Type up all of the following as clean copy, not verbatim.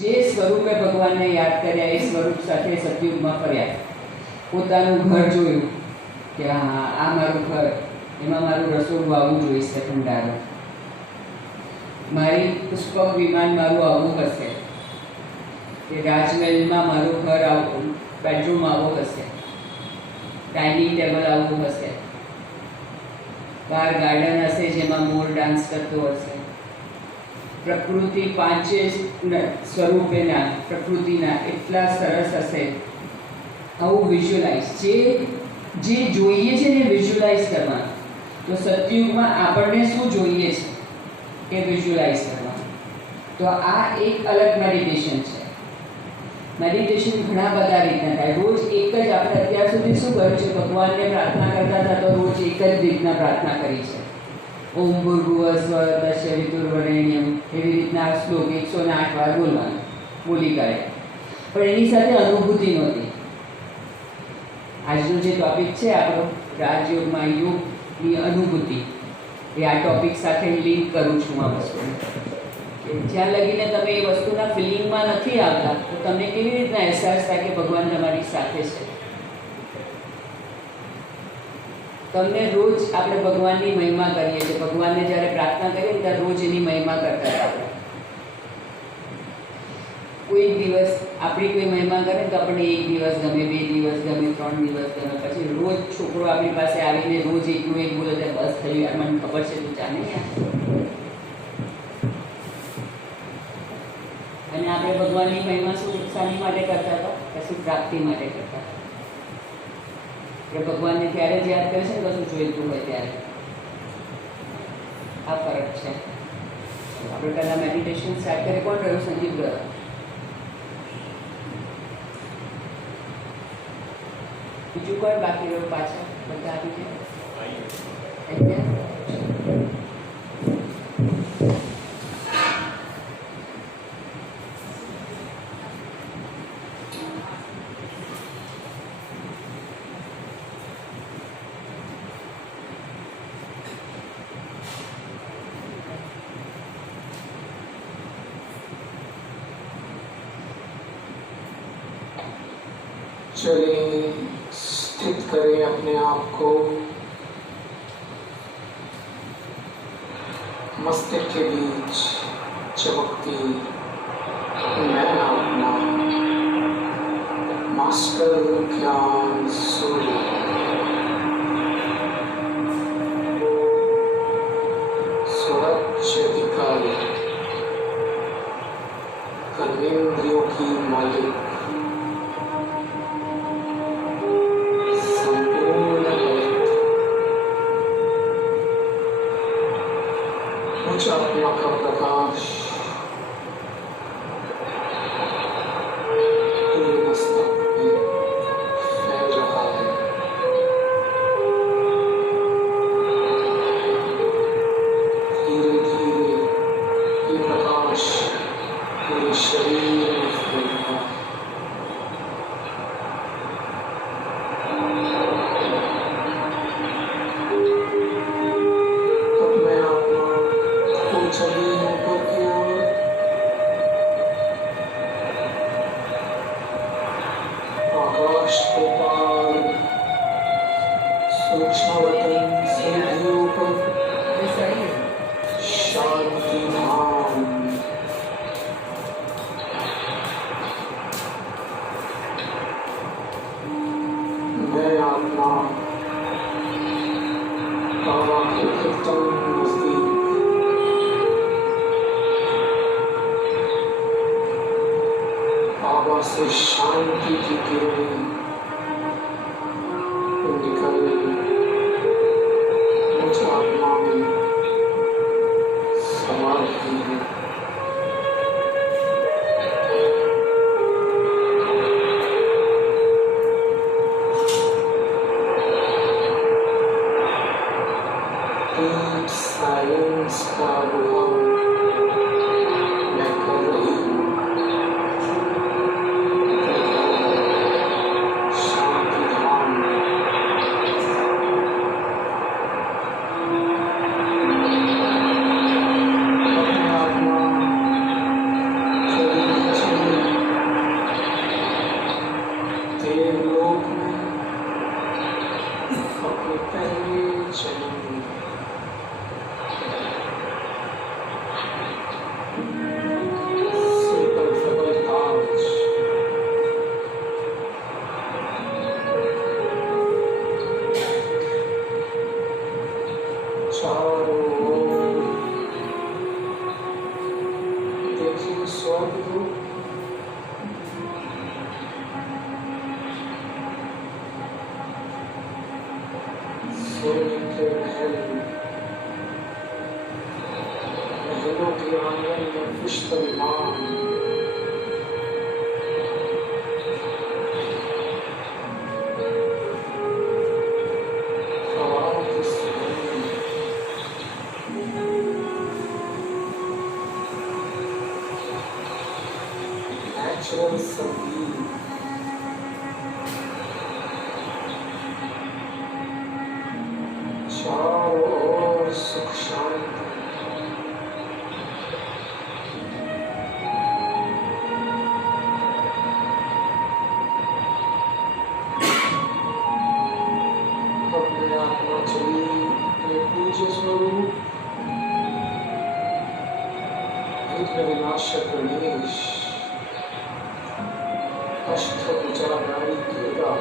જે સ્વરૂપે ભગવાનને યાદ કર્યા એ સ્વરૂપ સાથે સતયુગમાં ફર્યા. પોતાનું ઘર જોયું કે હા આ મારું ઘર, એમાં મારું રસોડું આવવું જોઈશે, ભંડારો. મારી પુષ્પક વિમાન મારું આવવું હશે, કે રાજમહેલમાં મારું ઘર આવું, બેડરૂમ આવો હશે, ડાઇનિંગ ટેબલ આવવું હશે, બહાર ગાર્ડન હશે જેમાં મોર ડાન્સ કરતો હશે, પ્રકૃતિ પાંચે સ્વરૂપેના પ્રકૃતિના એટલા સરસ હશે. આવું વિઝ્યુઅલાઇઝ, જે જોઈએ છે ને વિઝ્યુઅલાઇઝ કરવાનું. તો સતયુગમાં આપણને શું જોઈએ છે એ વિઝ્યુઅલાઇઝ કરવાનું. તો આ એક અલગ મેડિટેશન છે. મેડિટેશન ઘણા બધા રીતના થાય. રોજ એક જ, આપણે અત્યાર સુધી શું કર્યું છે, ભગવાનને પ્રાર્થના કરતા હતા તો રોજ એક જ રીતના પ્રાર્થના કરી છે. ઓમ ભૂર્ભુવસ્વઃ તસ્ય વિતુર્વરેણ્યમ, એવી રીતના શ્લોક 108 વાર બોલવાનું, બોલી કરે. પણ એની સાથે અનુભૂતિ નહોતી. આજનો જે ટોપિક છે આપણો રાજયોગમાં યોગની અનુભૂતિ, એ આ ટોપિક સાથે લિંક કરું છું આ વસ્તુને. જ્યાં લગીને તમે એ વસ્તુના ફિલિંગમાં નથી આવતા તો તમને કેવી રીતના અહેસાસ થાય કે ભગવાન તમારી સાથે છે? તમને રોજ આપણે ભગવાનની મહિમા કરીએ છીએ. ભગવાનને જ્યારે પ્રાર્થના કરીએ ત્યારે રોજ એની મહિમા કરતા હતા આપણે. કોઈ દિવસ આપણી કોઈ મહિમા કરે તો આપણને 1 દિવસ ગમે, 2 દિવસ ગમે, 3 દિવસ ગમે. પછી રોજ છોકરો આપણી પાસે આવીને રોજ એકનું એક બોલે તો બસ થયું, યાર મને ખબર છે તું જાણે યાર. અને આપણે ભગવાનની મહિમા શું શાની માટે કરતા હતા? કશું પ્રાપ્તિ માટે કરતા હતા. એટલે ભગવાનને ત્યારે જ યાદ કરે છે ને કશું જોઈતું હોય ત્યારે. આ ફરક છે. આપણે પહેલાં મેડિટેશન સ્ટાર્ટ કરીએ. કોણ રહ્યું? સંજીવ ગયો. બીજું કોઈ બાકી રહ્યું? પાછળ બધા આવી ગયા. चलिए स्थित करें अपने आप को. मस्तिष्क के बीच चमकती मैं अपना मास्टर ज्ञान सूर्य स्वच्छ अधिकारी कर्मेंद्रियों की मालिक आत्मा का प्रकाश पूरे मस्तक में फैल रहा है. धीरे धीरे ये प्रकाश पूरे शरीर में फैल रहा है. से शांति की किरणें निकल मुझ आत्मा में समा रही है. डीप साइलेंस का अनुभव मैं कर रही हूँ. नेचुरल संगीत, चारों ओर सुख शांति, अपने आत्मा चली अपने पूज्य स्वरूप विघ्न विनाशक गणेश अष्टभुजाधारी केदार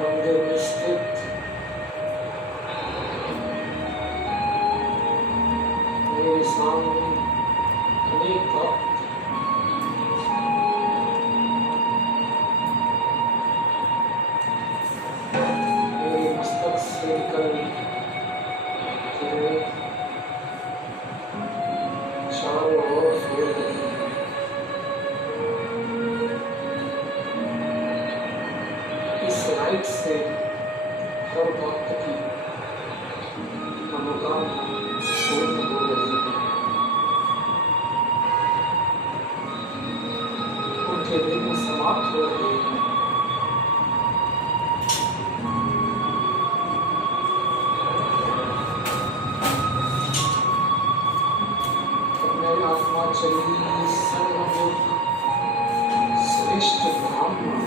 मंदिर में स्थित मेरे सामने अनेक भक्त मेरे मस्तक से निकल गिरे चारों ओर फैल गए। इस राइट से हर भक्त की मनोकामना पूर्ण हो रही है, उनके विघ्न समाप्त हो रहे हैं। अपने आत्मा चली सर्वमुख श्रेष्ठ ब्राह्मण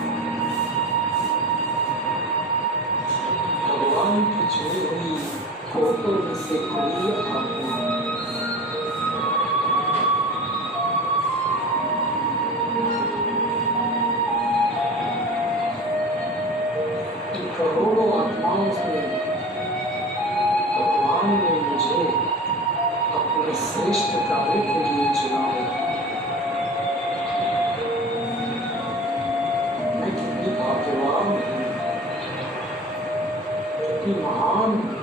भगवान की चुनी हुई कोटों में से कोई आत्मा इन करोड़ों आत्माओं से भगवान ने मुझे अपने श्रेष्ठ कार्य के लिए चुना है। मैं कितनी भाग्यवान हूँ, कितनी महान हूँ।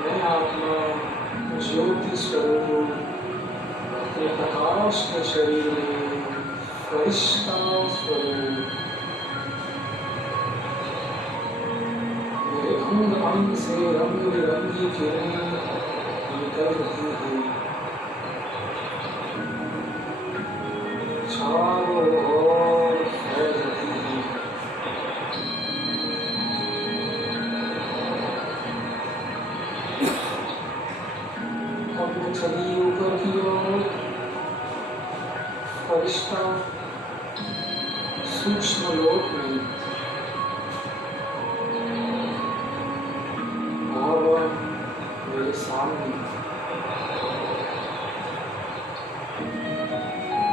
मैं आत्मा ज्योति स्वरूप अपने प्रकाश के शरीर में फरिश्ता स्वरूप मेरे अंग अंग से रंग बिरंगी किरणें निकल रही हैं, चारों ओर फैल रही हैं। अब मैं चली ऊपर की ओर, फरिश्ता सूक्ष्म लोक में बाबा मेरे सामने,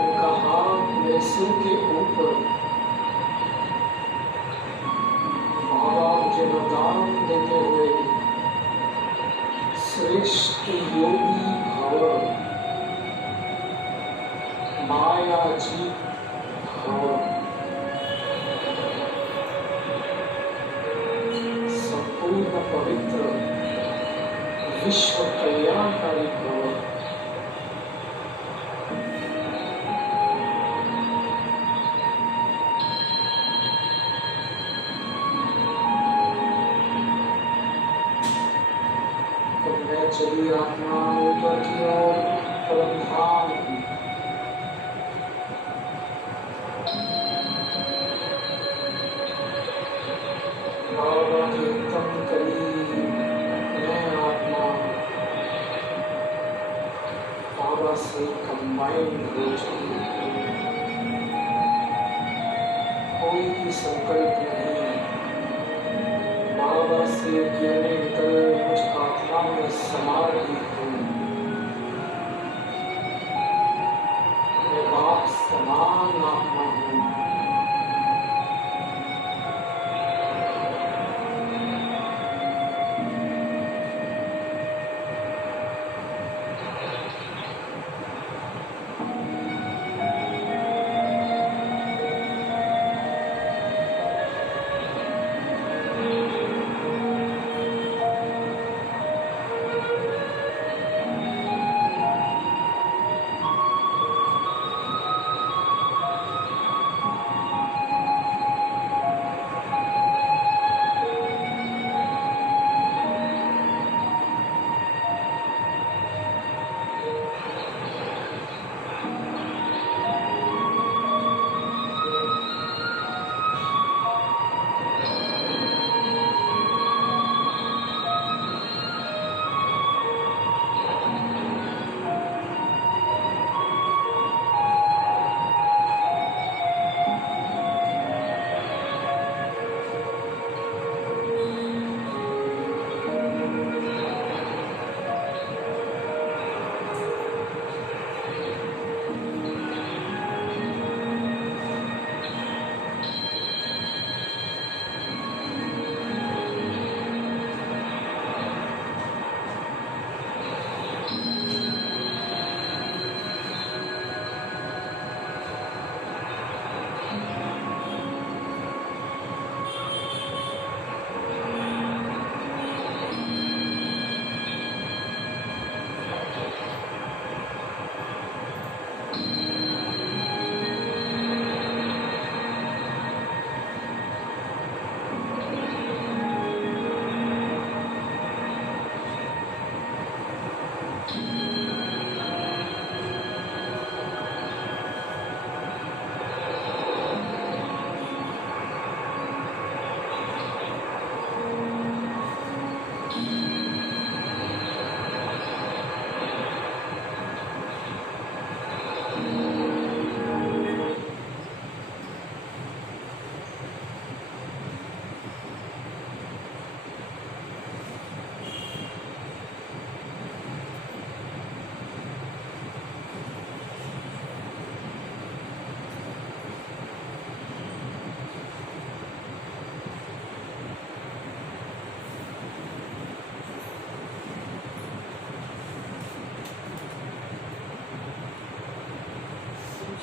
उनका हाथ मेरे सिर के ऊपर। बाबा मुझे वरदान देते हुए श्रेष्ठ योगी भव, माया जी भव, संपूर्ण पवित्र विश्व कल्याणकारी भव। तो मैं चली आत्मा ऊपर की ओर परम धाम, बाबा के एकदम करीब मैं आत्मा बाबा से कंबाइन हो चुकी हूँ। कोई भी संकल्प नहीं, बाबा से किरणें निकल मुझ आत्मा में समा रही हूँ।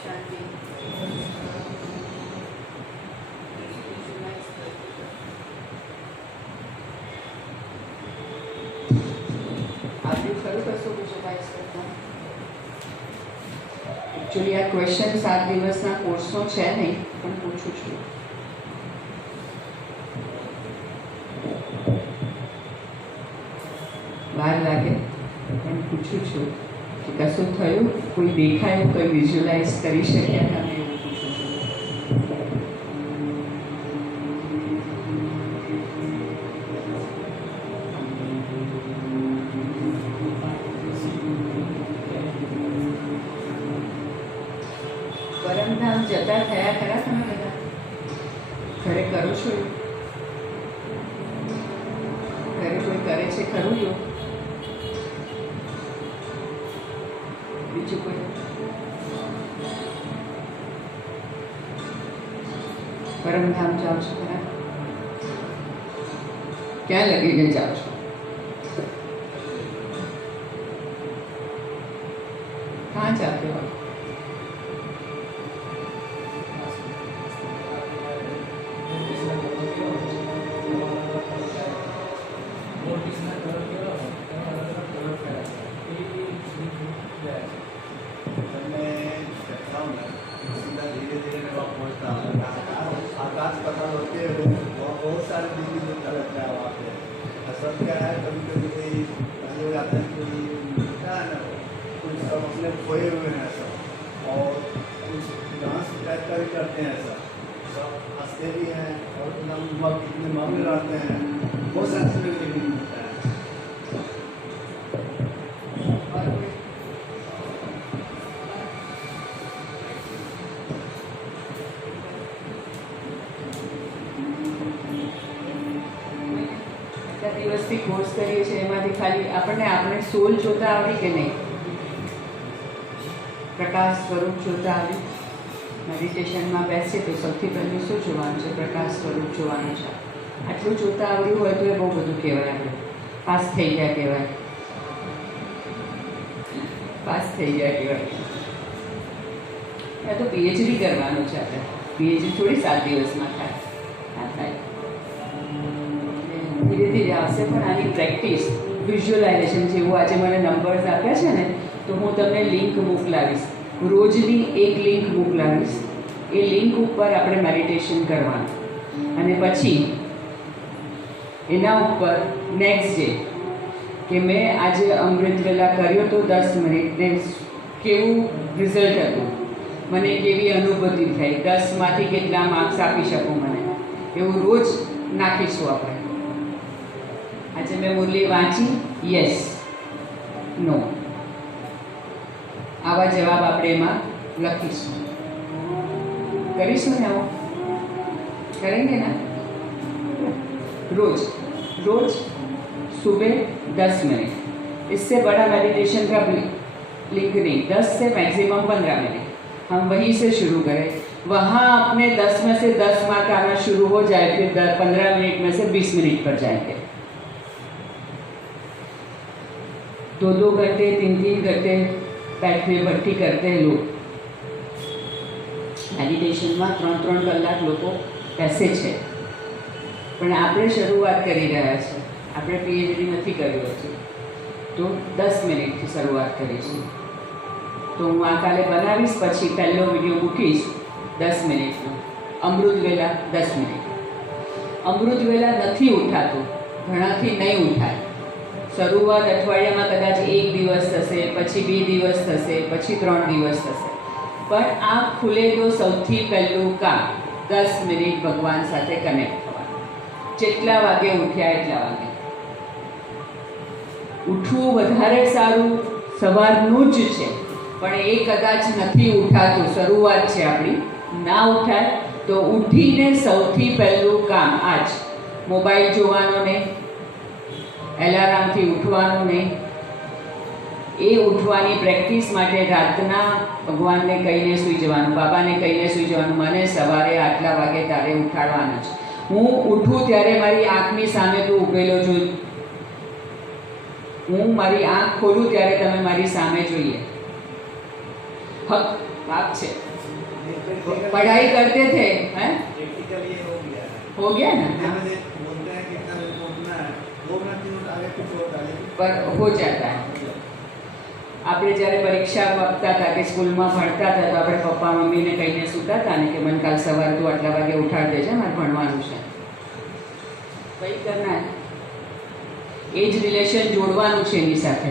શાંતિ. આવ્યું ખરું કશું વિઝ્યુલાઇઝ કરતા? એકચ્યુઅલી આ ક્વેશ્ચન 7 દિવસના કોર્સનો છે નહીં, પણ પૂછું છું. વાર લાગે પણ પૂછું છું કે કશું થયું, કોઈ દેખાયું, કોઈ વિઝ્યુલાઇઝ કરી શક્યા તમે, એવું પૂછું છું. પરમધામ જતા થયા ખરા તમે બધા? ઘરે કરો છો એવું? ઘરે કોઈ કરે છે ખરું એવું? બીજું કોઈ? પરમધામ જાઓ છો ખરા? ક્યાં લગીને જાઓ છો? ક્યાં જાતે હો? आकाश पता होते हैं वहाँ बहुत सारे बिजली मिलता रहता है वहाँ पे। असल क्या है, कभी कभी कोई हो जाता है, कोई क्या है ना, कुछ सब अपने खोए हुए हैं सब, और कुछ डांस टाइप का भी करते हैं सब, सब हंसते भी हैं और एकदम इतने मग्न रहते हैं। बहुत सारे चीज़ें देखने को मिलता है। દિવસથી કોર્સ કરીએ છીએ એમાંથી ખાલી આપણે સોલ જોતા આવડી કે નહીં? પ્રકાશ સ્વરૂપ જોતા આવડી? મેડિટેશનમાં બેસીએ તો સૌથી પહેલું શું જોવાનું છે? પ્રકાશ સ્વરૂપ જોવાનું છે. આટલું જોતા આવડ્યું હોય તો એ બહુ બધું કહેવાય. આપણે પાસ થઈ ગયા કહેવાય. પાસ થઈ ગયા કહેવાય. આ તો પીએચડી કરવાનું છે આપણે. પીએચડી થોડી 7 દિવસમાં થાય. ના થાય. ધીરે ધીરે આવશે, પણ આની પ્રેક્ટિસ વિઝ્યુલાઇઝેશન જેવું આજે મને નંબર્સ આપ્યા છે ને, તો હું તમને લિંક મોકલાવીશ. રોજની એક લિંક મોકલાવીશ. એ લિંક ઉપર આપણે મેડિટેશન કરવાનું, અને પછી એના ઉપર નેક્સ્ટ ડે કે મેં આજે અમૃત વેલા કર્યો તો 10 મિનિટ ને કેવું રિઝલ્ટ હતું, મને કેવી અનુભૂતિ થઈ, 10માંથી કેટલા માર્ક્સ આપી શકું મને, એવું રોજ નાખીશું આપણે. આજે મેં મુરલી વાંચી, યસ, નો, આવા જવાબ આપણે એમાં લખીશું. કરીશું ને આવું? करेंगे ना? रोज रोज सुबह 10 मिनट. इससे बड़ा मेडिटेशन का लिंक नहीं, 10 से मैक्सिमम 15 मिनट हम वहीं से शुरू करें. वहाँ अपने 10 में से 10 मार्क आना शुरू हो जाए, फिर 15 मिनट में से 20 मिनट पर जाएंगे. 2-2 घंटे 3-3 घंटे बैठने बैठी करते हैं लोग. મેડિટેશનમાં 3-3 કલાક લોકો બેસે છે, પણ આપણે શરૂઆત કરી રહ્યા છીએ. આપણે પીએચડી નથી કર્યું હજી, તો 10 મિનિટથી શરૂઆત કરીશું. તો હું આ કાલે બનાવીશ, પછી પહેલો વિડીયો મૂકીશ 10 મિનિટનો. અમૃત વેલા 10 મિનિટ. અમૃત વેલા નથી ઉઠાતું, ઘણાથી નહીં ઉઠાય. શરૂઆત અઠવાડિયામાં કદાચ 1 દિવસ થશે, પછી 2 દિવસ થશે, પછી 3 દિવસ થશે. પણ આંખ ખુલે તો સૌથી પહેલું કામ 10 મિનિટ ભગવાન સાથે કનેક્ટ થવાનું. જેટલા વાગે ઉઠ્યા એટલા વાગે ઉઠવું વધારે સારું સવારનું જ છે, પણ એ કદાચ નથી ઉઠાતું. શરૂઆત છે આપણી, ના ઉઠાય તો ઉઠીને સૌથી પહેલું કામ આજ. મોબાઈલ જોવાનો નહીં, એલાર્મથી ઉઠવાનું નહીં. એ ઉઠવાની પ્રેક્ટિસ માટે રાતના ભગવાનને કહીને સૂઈ જવાનું, બાબાને કહીને સૂઈ જવાનું, મને સવારે આટલા વાગે તારે ઉઠાડવાનું છે. હું ઉઠું ત્યારે મારી આંખની સામે તું ઊભેલો જોઈ, હું મારી આંખ ખોલું ત્યારે તમે મારી સામે જોઈએ. હક પાપ છે, पढ़ाई करते थे हैं, प्रैक्टिकल ये हो गया है। हो गया ना, हिंदी हाँ, में बोलते हैं कि इतना मिनट बोलना है, 2 मिनट 3 मिनट आगे कुछ होता है, लेकिन पर हो जाता है। આપણે જ્યારે પરીક્ષા વખતા હતા કે સ્કૂલમાં ભણતા હતા તો આપણે પપ્પા મમ્મીને કહીને સૂતા હતા ને કે મને કાલ સવારે તું આટલા વાગે ઉઠાડી દેજે, મારે ભણવાનું છે. કંઈ કરના એ જ રિલેશન જોડવાનું છે એની સાથે.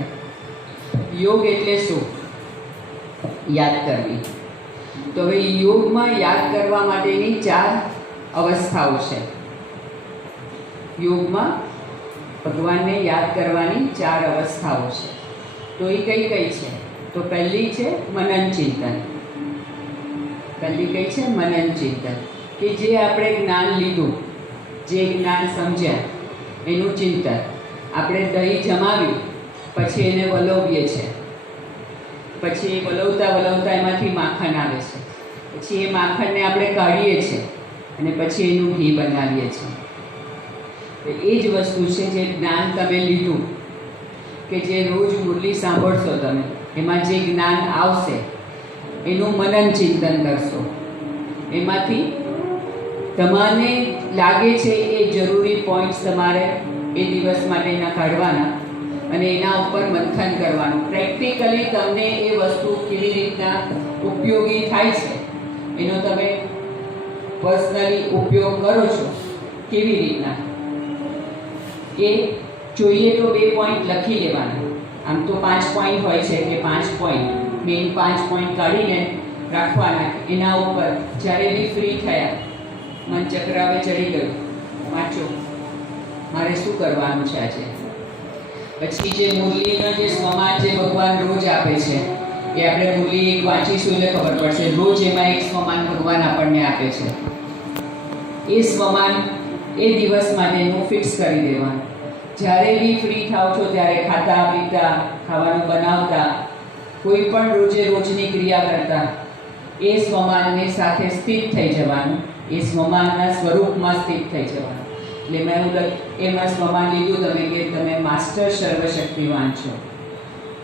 યોગ એટલે શું? યાદ કરવી. તો હવે યોગમાં યાદ કરવા માટેની 4 અવસ્થાઓ છે. યોગમાં ભગવાનને યાદ કરવાની 4 અવસ્થાઓ છે. તો એ કઈ કઈ છે? તો પહેલી છે મનન ચિંતન. પહેલી કઈ છે? મનન ચિંતન. કે જે આપણે જ્ઞાન લીધું, જે જ્ઞાન સમજ્યા એનું ચિંતન. આપણે દહીં જમાવ્યું પછી એને વલોવીએ છીએ, પછી એ વલોવતા વલોવતા એમાંથી માખણ આવે છે, પછી એ માખણને આપણે કાઢીએ છીએ અને પછી એનું ઘી બનાવીએ છીએ. તો એ જ વસ્તુ છે જે જ્ઞાન તમે લીધું, કે જે રોજ મુરલી સાંભળશો તમે, એમાં જે જ્ઞાન આવશે એનું મનન ચિંતન કરશો. એમાંથી તમારે લાગે છે એ જરૂરી પોઈન્ટ્સ તમારે એ દિવસ માટેના કાઢવાના અને એના ઉપર મંથન કરવાનું. પ્રેક્ટિકલી તમને એ વસ્તુ કેવી રીતના ઉપયોગી થાય છે એનો તમે પર્સનલી ઉપયોગ કરો છો કેવી રીતના એ જોઈએ. તો 2 પોઈન્ટ લખી લેવાના. આમ તો 5 પોઈન્ટ હોય છે કે 5 પોઈન્ટ, મેઇન 5 પોઈન્ટ કાઢીને રાખવાના. એના ઉપર જ્યારે બી ફ્રી થયા, મન ચક્ર હવે ચડી ગયું, વાંચો મારે શું કરવાનું છે આજે. પછી જે મુરલીનો જે સ્વમાન જે ભગવાન રોજ આપે છે એ આપણે મુરલી એક વાંચીશું એટલે ખબર પડશે. રોજ એમાં એક સ્વમાન ભગવાન આપણને આપે છે. એ સ્વમાન એ દિવસ માટેનું ફિક્સ કરી દેવાનું. જ્યારે બી ફ્રી થાવ છો ત્યારે ખાતા પીતા, ખાવાનું બનાવતા, કોઈ પણ રોજે રોજની ક્રિયા કરતા એ સ્વમાનની સાથે સ્થિત થઈ જવાનું. એ સ્વમાનના સ્વરૂપમાં સ્થિત થઈ જવાનું. એટલે મેં એવું એમાં સ્વમાન લીધું તમે કે તમે માસ્ટર સર્વશક્તિવાન છો.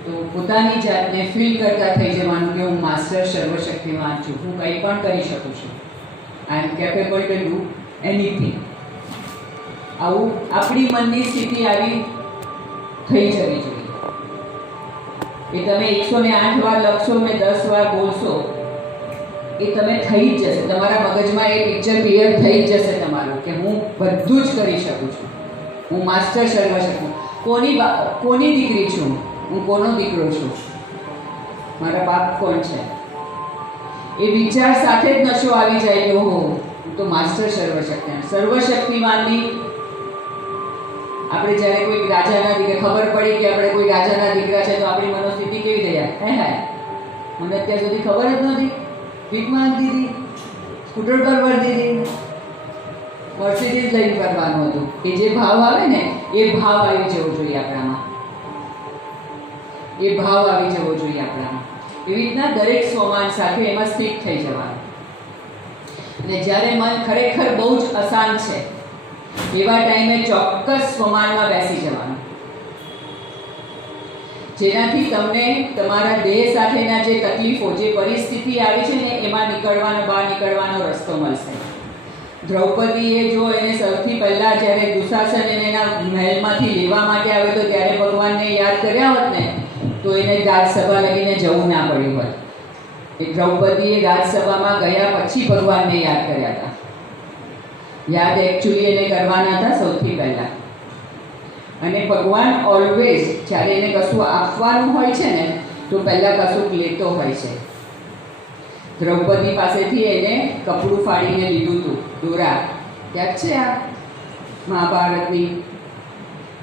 તો પોતાની જાતને ફીલ કરતા થઈ જવાનું કે હું માસ્ટર સર્વશક્તિવાન છું, હું કંઈ પણ કરી શકું છું. આઈ એમ કેપેબલ ટુ ડુ એનીથિંગ. આવું આપણી મનની સ્થિતિ આવી થઈ જવી જોઈએ. એ તમે 108 વાર લખશો ને 10 વાર બોલશો એ તમે થઈ જ જશે. તમારા મગજમાં એ પિક્ચર ક્લિયર થઈ જ જશે તમારું કે હું બધું જ કરી શકું છું, હું માસ્ટર સર્વશક્તિ. કોની દીકરી છું હું, કોનો દીકરો છું, મારા બાપ કોણ છે, એ વિચાર સાથે જ નશો આવી જાય કે ઓહો હું તો માસ્ટર સર્વશક્તિવાનની. આપણે જ્યારે કોઈ રાજાના દીકરા ખબર પડી કે આપણે કોઈ રાજાના દીકરા છે તો આપણી મનોસ્થિતિ કેવી થઈ જાય? હે મને અત્યાર સુધી ખબર જ નથી, ભીખ માંગી દીધી, સ્કૂટર પર ભરી દીધી, મર્સિડીઝ લઈને ફરવાનું હતું. એ જે ભાવ આવે ને એ ભાવ આવી જવો જોઈએ આપણામાં. એ ભાવ આવી જવો જોઈએ આપણામાં. એવી રીતના દરેક સ્વમાન સાથે એમાં સ્થિત થઈ જવાનું. અને જ્યારે મન ખરેખર બહુ જ અશાંત છે એવા ટાઈમે ચોક્કસ સ્વમાનમાં બેસી જવાનું, જેનાથી તમને તમારા દેહ સાથેના જે તકલીફો, જે પરિસ્થિતિ આવી છે ને એમાં બહાર નીકળવાનો રસ્તો મળશે. દ્રૌપદીએ જો એને સૌથી પહેલાં જ્યારે દુશાસન એને એના મહેલમાંથી લેવા માટે આવ્યો તો ત્યારે ભગવાનને યાદ કર્યા હોત ને તો એને રાજસભા લગીને જવું ના પડ્યું હોત. એ દ્રૌપદીએ રાજસભામાં ગયા પછી ભગવાનને યાદ કર્યા હતા. યાદ એકચ્યુઅલી એને કરવાના હતા સૌથી પહેલાં. અને ભગવાન ઓલવેઝ જ્યારે એને કશું આપવાનું હોય છે ને તો પહેલાં કશુંક લેતો હોય છે. દ્રૌપદી પાસેથી એને કપડું ફાડીને લીધું હતું, દોરા, યાદ છે આ મહાભારતની.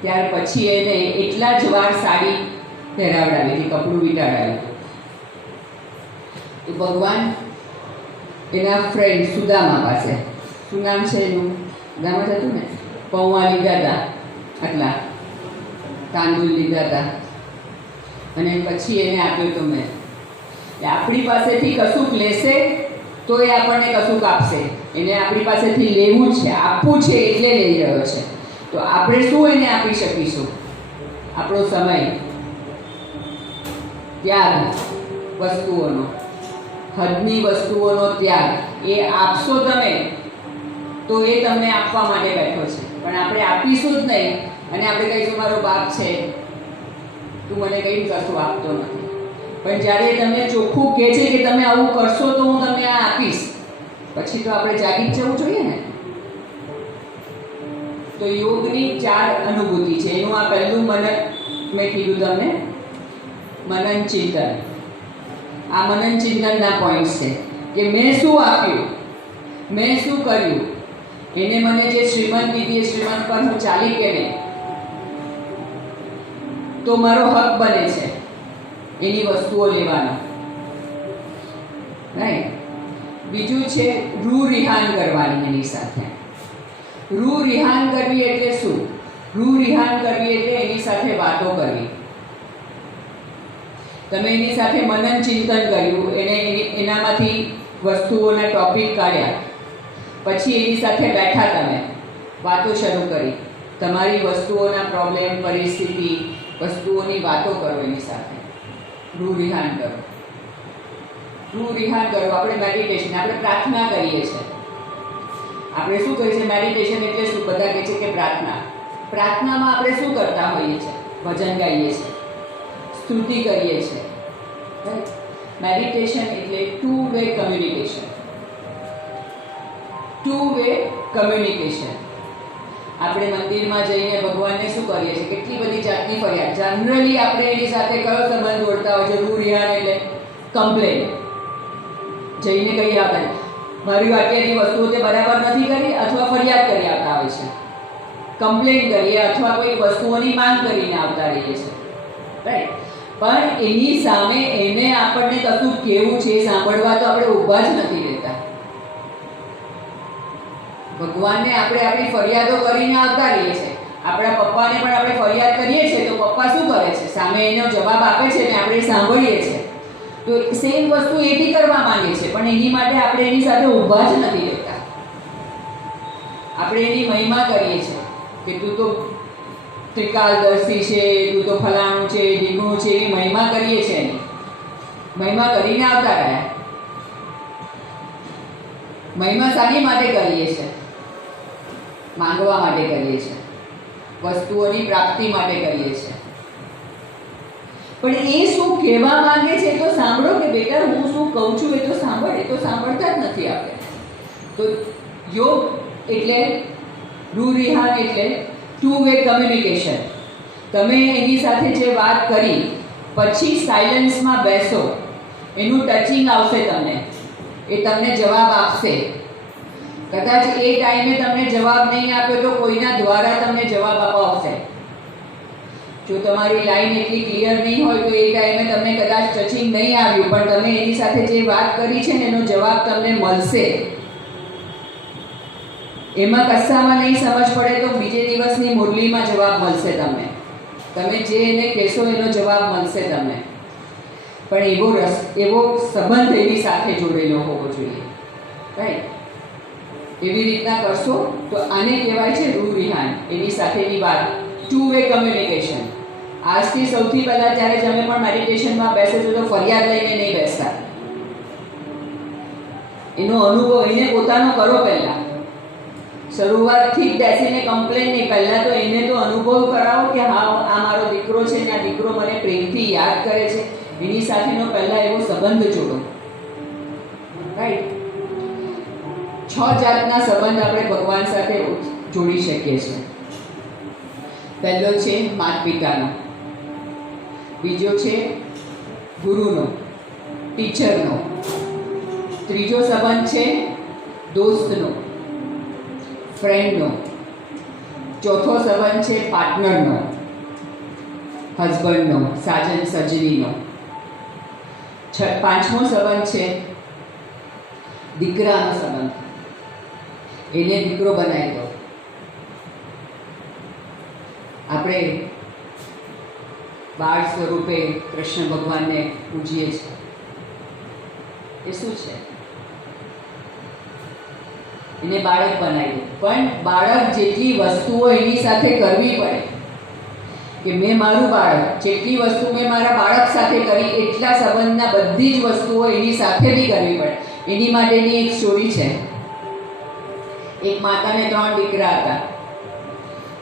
ત્યાર પછી એને એટલા જ વાર સાડી પહેરાવડાવી હતી, કપડું વીંટાડાવ્યું હતું. તો ભગવાન એના ફ્રેન્ડ સુદામા પાસે, શું નામ છે એનું, સુદામા જ હતું ને, પૌવા લીધા હતા, આટલા તાંદુલ લીધા હતા અને પછી એને આપ્યું હતું મેં. આપણી પાસેથી કશુંક લેશે તો એ આપણને કશુંક આપશે. એને આપણી પાસેથી લેવું છે, આપવું છે એટલે લઈ રહ્યો છે. તો આપણે શું એને આપી શકીશું? આપણો સમય, ત્યાગ, વસ્તુઓનો. હદની વસ્તુઓનો ત્યાગ એ આપશો તમે તો એ તમને આપવા માટે બેઠો છે. પણ આપણે આપીશું જ નહીં અને આપણે કહીશું મારો બાપ છે, તું મને કંઈ કશું આપતો નથી. પણ જ્યારે તમને ચોખ્ખું કહે છે કે તમે આવું કરશો તો હું તમને આ આપીશ, પછી તો આપણે જાગી જ જવું જોઈએ ને. તો યોગની 4 અનુભૂતિ છે. એનું આ પહેલું મનન મેં કીધું તમને, મનન ચિંતન. આ મનન ચિંતનના પોઈન્ટ્સ છે કે મેં શું આપ્યું, મેં શું કર્યું, એને મને જે શ્રીમંત દીધી એ શ્રીમંત પર હું ચાલી કે નહીં, તો મારો હક બને છે એની વસ્તુઓ લેવાનો. રાઈટ. બીજું છે રૂ રિહાન કરવાની એની સાથે. રૂ રિહાન કરવી એટલે શું? રૂ રિહાન કરવી એટલે એની સાથે વાતો કરવી. તમે એની સાથે મનન ચિંતન કર્યું, એનામાંથી વસ્તુઓના ટોપિક કાઢ્યા, પછી એની સાથે બેઠા, તમે વાતો શરૂ કરી, તમારી વસ્તુઓના પ્રોબ્લેમ, પરિસ્થિતિ, વસ્તુઓની વાતો કરો એની સાથે. રૂ રિહાન કરો. રૂ રિહાન કરો. આપણે મેડિટેશન, આપણે પ્રાર્થના કરીએ છીએ. આપણે શું કરીએ છીએ? મેડિટેશન એટલે શું? બધા કહે છે કે પ્રાર્થના. પ્રાર્થનામાં આપણે શું કરતા હોઈએ છીએ? ભજન ગાઈએ છીએ, સ્તુતિ કરીએ છીએ. મેડિટેશન એટલે two way communication. Two way communication. આપણે મંદિરમાં જઈને ભગવાનને શું કરીએ છીએ? કેટલી બધી જાતની ફરિયાદ. જનરલી આપણે એની સાથે કયો સંબંધ જોડતા હોય છે? રૂ રિહાન એટલે કમ્પ્લેન. જઈને કહી આવતા, મારી આટલી વસ્તુઓ તે બરાબર નથી કરી, અથવા ફરિયાદ કરી આવતા હોય છે, કમ્પ્લેન કરીએ, અથવા કોઈ વસ્તુઓની માંગ કરીને આવતા રહીએ છીએ. રાઈટ. પણ એની સામે એને આપણને કશું કેવું છે સાંભળવા તો આપણે ઊભા જ નથી રહેતા. ભગવાનને આપણે આપણી ફરિયાદો કરીને આવતા રહીએ છીએ. આપણા પપ્પાને પણ આપણે ફરિયાદ કરીએ છીએ તો પપ્પા શું કરે છે? સામે એનો જવાબ આપે છે ને આપણે સાંભળીએ છીએ. તો સેમ વસ્તુ એ બી કરવા માંગે છે, પણ એની માટે આપણે એની સાથે ઊભા જ નથી રહેતા. આપણે એની મહિમા કરીએ છીએ કે તું તો ત્રિકાલદર્શી છે, તું તો ફલાણું છે, ઢીંગણું છે, એવી મહિમા કરીએ છીએ. એની મહિમા કરીને આવતા રહ્યા. મહિમા શાની માટે કરીએ છીએ? માંગવા માટે કરીએ છીએ, વસ્તુઓની પ્રાપ્તિ માટે કરીએ છીએ. પણ એ શું કહેવા માંગે છે તો સાંભળો, કે બેટા હું શું કહું છું એ તો સાંભળ. એ તો સાંભળતા જ નથી આપણે. તો યોગ એટલે રૂ રિહાન એટલે ટુ વે કમ્યુનિકેશન. તમે એની સાથે જે વાત કરી પછી સાયલન્સમાં બેસો, એનું ટચિંગ આવશે તમને, એ તમને જવાબ આપશે. કદાચ એ ટાઈમે તમને જવાબ નહીં આપ્યો તો કોઈના દ્વારા તમને જવાબ અપાવશે. જો તમારી લાઈન એટલી ક્લિયર નહીં હોય તો એ ટાઈમે તમને કદાચ ટચિંગ નહીં આવ્યું, પણ તમે એની સાથે જે વાત કરી છે ને એનો જવાબ તમને મળશે. એમાં કશામાં નહીં સમજ પડે તો બીજે દિવસની મુરલીમાં જવાબ મળશે તમને. તમે જે એને કહેશો એનો જવાબ મળશે તમને. પણ એવો સંબંધ એની સાથે જોડેલો હોવો જોઈએ. રાઈટ. એવી રીતના કરશો તો આને કહેવાય છે રૂ રિહાન. એની સાથેની વાત, ટુ વે કમ્યુનિકેશન. આજથી સૌથી પહેલાં જ્યારે તમે પણ મેડિટેશનમાં બેસો છો તો ફરિયાદ લઈને નહીં બેસતા. એનો અનુભવ એને પોતાનો કરો. પહેલાં શરૂઆતથી જ બેસીને કમ્પ્લેન નહીં, પહેલાં તો એને તો અનુભવ કરાવો કે હા આ મારો દીકરો છે ને આ દીકરો મને પ્રેમથી યાદ કરે છે. એની સાથેનો પહેલાં એવો સંબંધ જોડો. રાઈટ. 6 જાતના સંબંધ આપણે ભગવાન સાથે જોડી શકીએ છીએ. પહેલો છે માતા પિતાનો, બીજો છે ગુરુનો, ટીચરનો, ત્રીજો સંબંધ છે દોસ્તનો, ફ્રેન્ડનો, ચોથો સંબંધ છે પાર્ટનરનો, હસબન્ડનો, સાજન સજનીનો, પાંચમો સંબંધ છે દીકરાનો સંબંધ. એને દીકરો બનાવી દો. આપણે બાળ સ્વરૂપે કૃષ્ણ ભગવાનને પૂજીએ છીએ. એ શું છે? એને બાળક બનાવી દો. પણ બાળક જેટલી વસ્તુઓ એની સાથે કરવી પડે કે મેં મારું બાળક, જેટલી વસ્તુ મેં મારા બાળક સાથે કરી એટલા સંબંધના બધી જ વસ્તુઓ એની સાથે બી કરવી પડે. એની માટેની એક સ્ટોરી છે. એક માતાને 3 દીકરા હતા.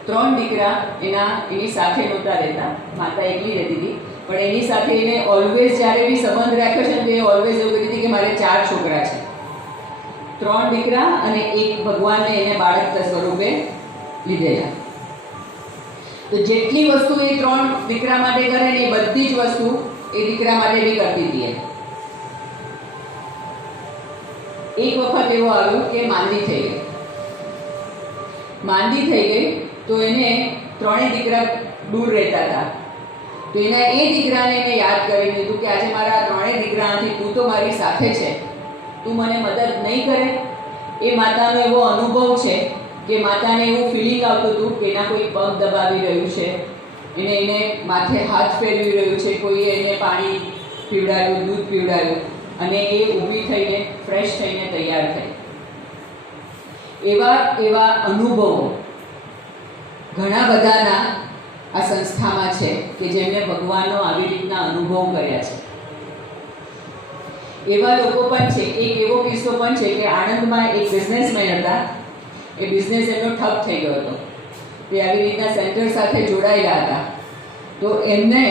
3 દીકરા એની સાથે નહોતા રહેતા, માતા એકલી રહેતી હતી. પણ એની સાથે એને ઓલવેઝ જ્યારે બી સંબંધ રાખ્યો છે ને તો એ ઓલવેઝ એવું કહેતી હતી કે મારે 4 છોકરા છે. 3 દીકરા અને એક ભગવાનને એને બાળક સ્વરૂપે લીધેલા. તો જેટલી વસ્તુ એ 3 દીકરા માટે કરે ને એ બધી જ વસ્તુ એ દીકરા માટે બી કરતી હતી. એક વખત એવો આવ્યો કે માંદી થઈ ગઈ તો એને 3 દીકરા દૂર રહેતા હતા. તો એના એ દીકરાને એને યાદ કરી લીધું કે આજે મારા 3 દીકરામાંથી તું તો મારી સાથે છે, તું મને મદદ નહીં કરે. એ માતાનો એવો અનુભવ છે કે માતાને એવું ફિલિંગ આવતું હતું કે એના કોઈ પગ દબાવી રહ્યું છે, એને માથે હાથ ફેરવી રહ્યું છે, કોઈએ એને પાણી પીવડાવ્યું, દૂધ પીવડાવ્યું, અને એ ઊભી થઈને ફ્રેશ થઈને તૈયાર થઈ. એવા અનુભવો ઘણા બધાના આ સંસ્થામાં છે કે જેમણે ભગવાનનો આવી રીતના અનુભવ કર્યા છે. એવા લોકો પણ છે. એક એવો કિસ્સો પણ છે કે આણંદમાં એક બિઝનેસમેન હતા. એ બિઝનેસ એમનો ઠપ થઈ ગયો હતો. તે આવી રીતના સેન્ટર સાથે જોડાયેલા હતા. તો એમને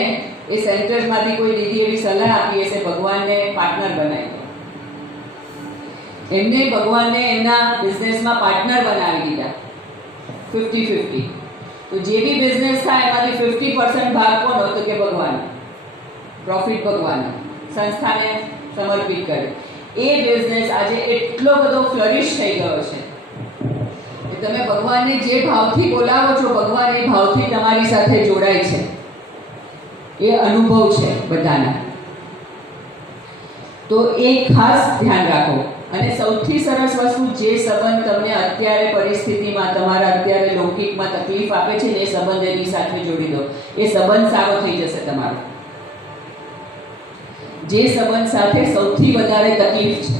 એ સેન્ટરમાંથી કોઈ દીદી એવી સલાહ આપી હશે ભગવાનને પાર્ટનર બનાવી. એમને ભગવાનને એમના બિઝનેસમાં પાર્ટનર બનાવી દીધા 50-50. તો જે બી બિઝનેસ થાય એમાંથી 50% ભાગ કોનો? તો કે ભગવાન, પ્રોફિટ ભગવાન, સંસ્થાને સમર્પિત કરે. એ બિઝનેસ આજે એટલો બધો ફ્લરિશ થઈ ગયો છે કે તમે ભગવાનને જે ભાવથી બોલાવો છો ભગવાન એ ભાવથી તમારી સાથે જોડાય છે. એ અનુભવ છે બધાના. તો એ ખાસ ધ્યાન રાખો. અને સૌથી સરસ વસ્તુ, જે સંબંધ તમને અત્યારે પરિસ્થિતિમાં, તમારા અત્યારે લૌકિકમાં તકલીફ આપે છે ને એ સંબંધ એની સાથે જોડી દો. એ સંબંધ સારો થઈ જશે તમારો. જે સંબંધ સાથે સૌથી વધારે તકલીફ છે,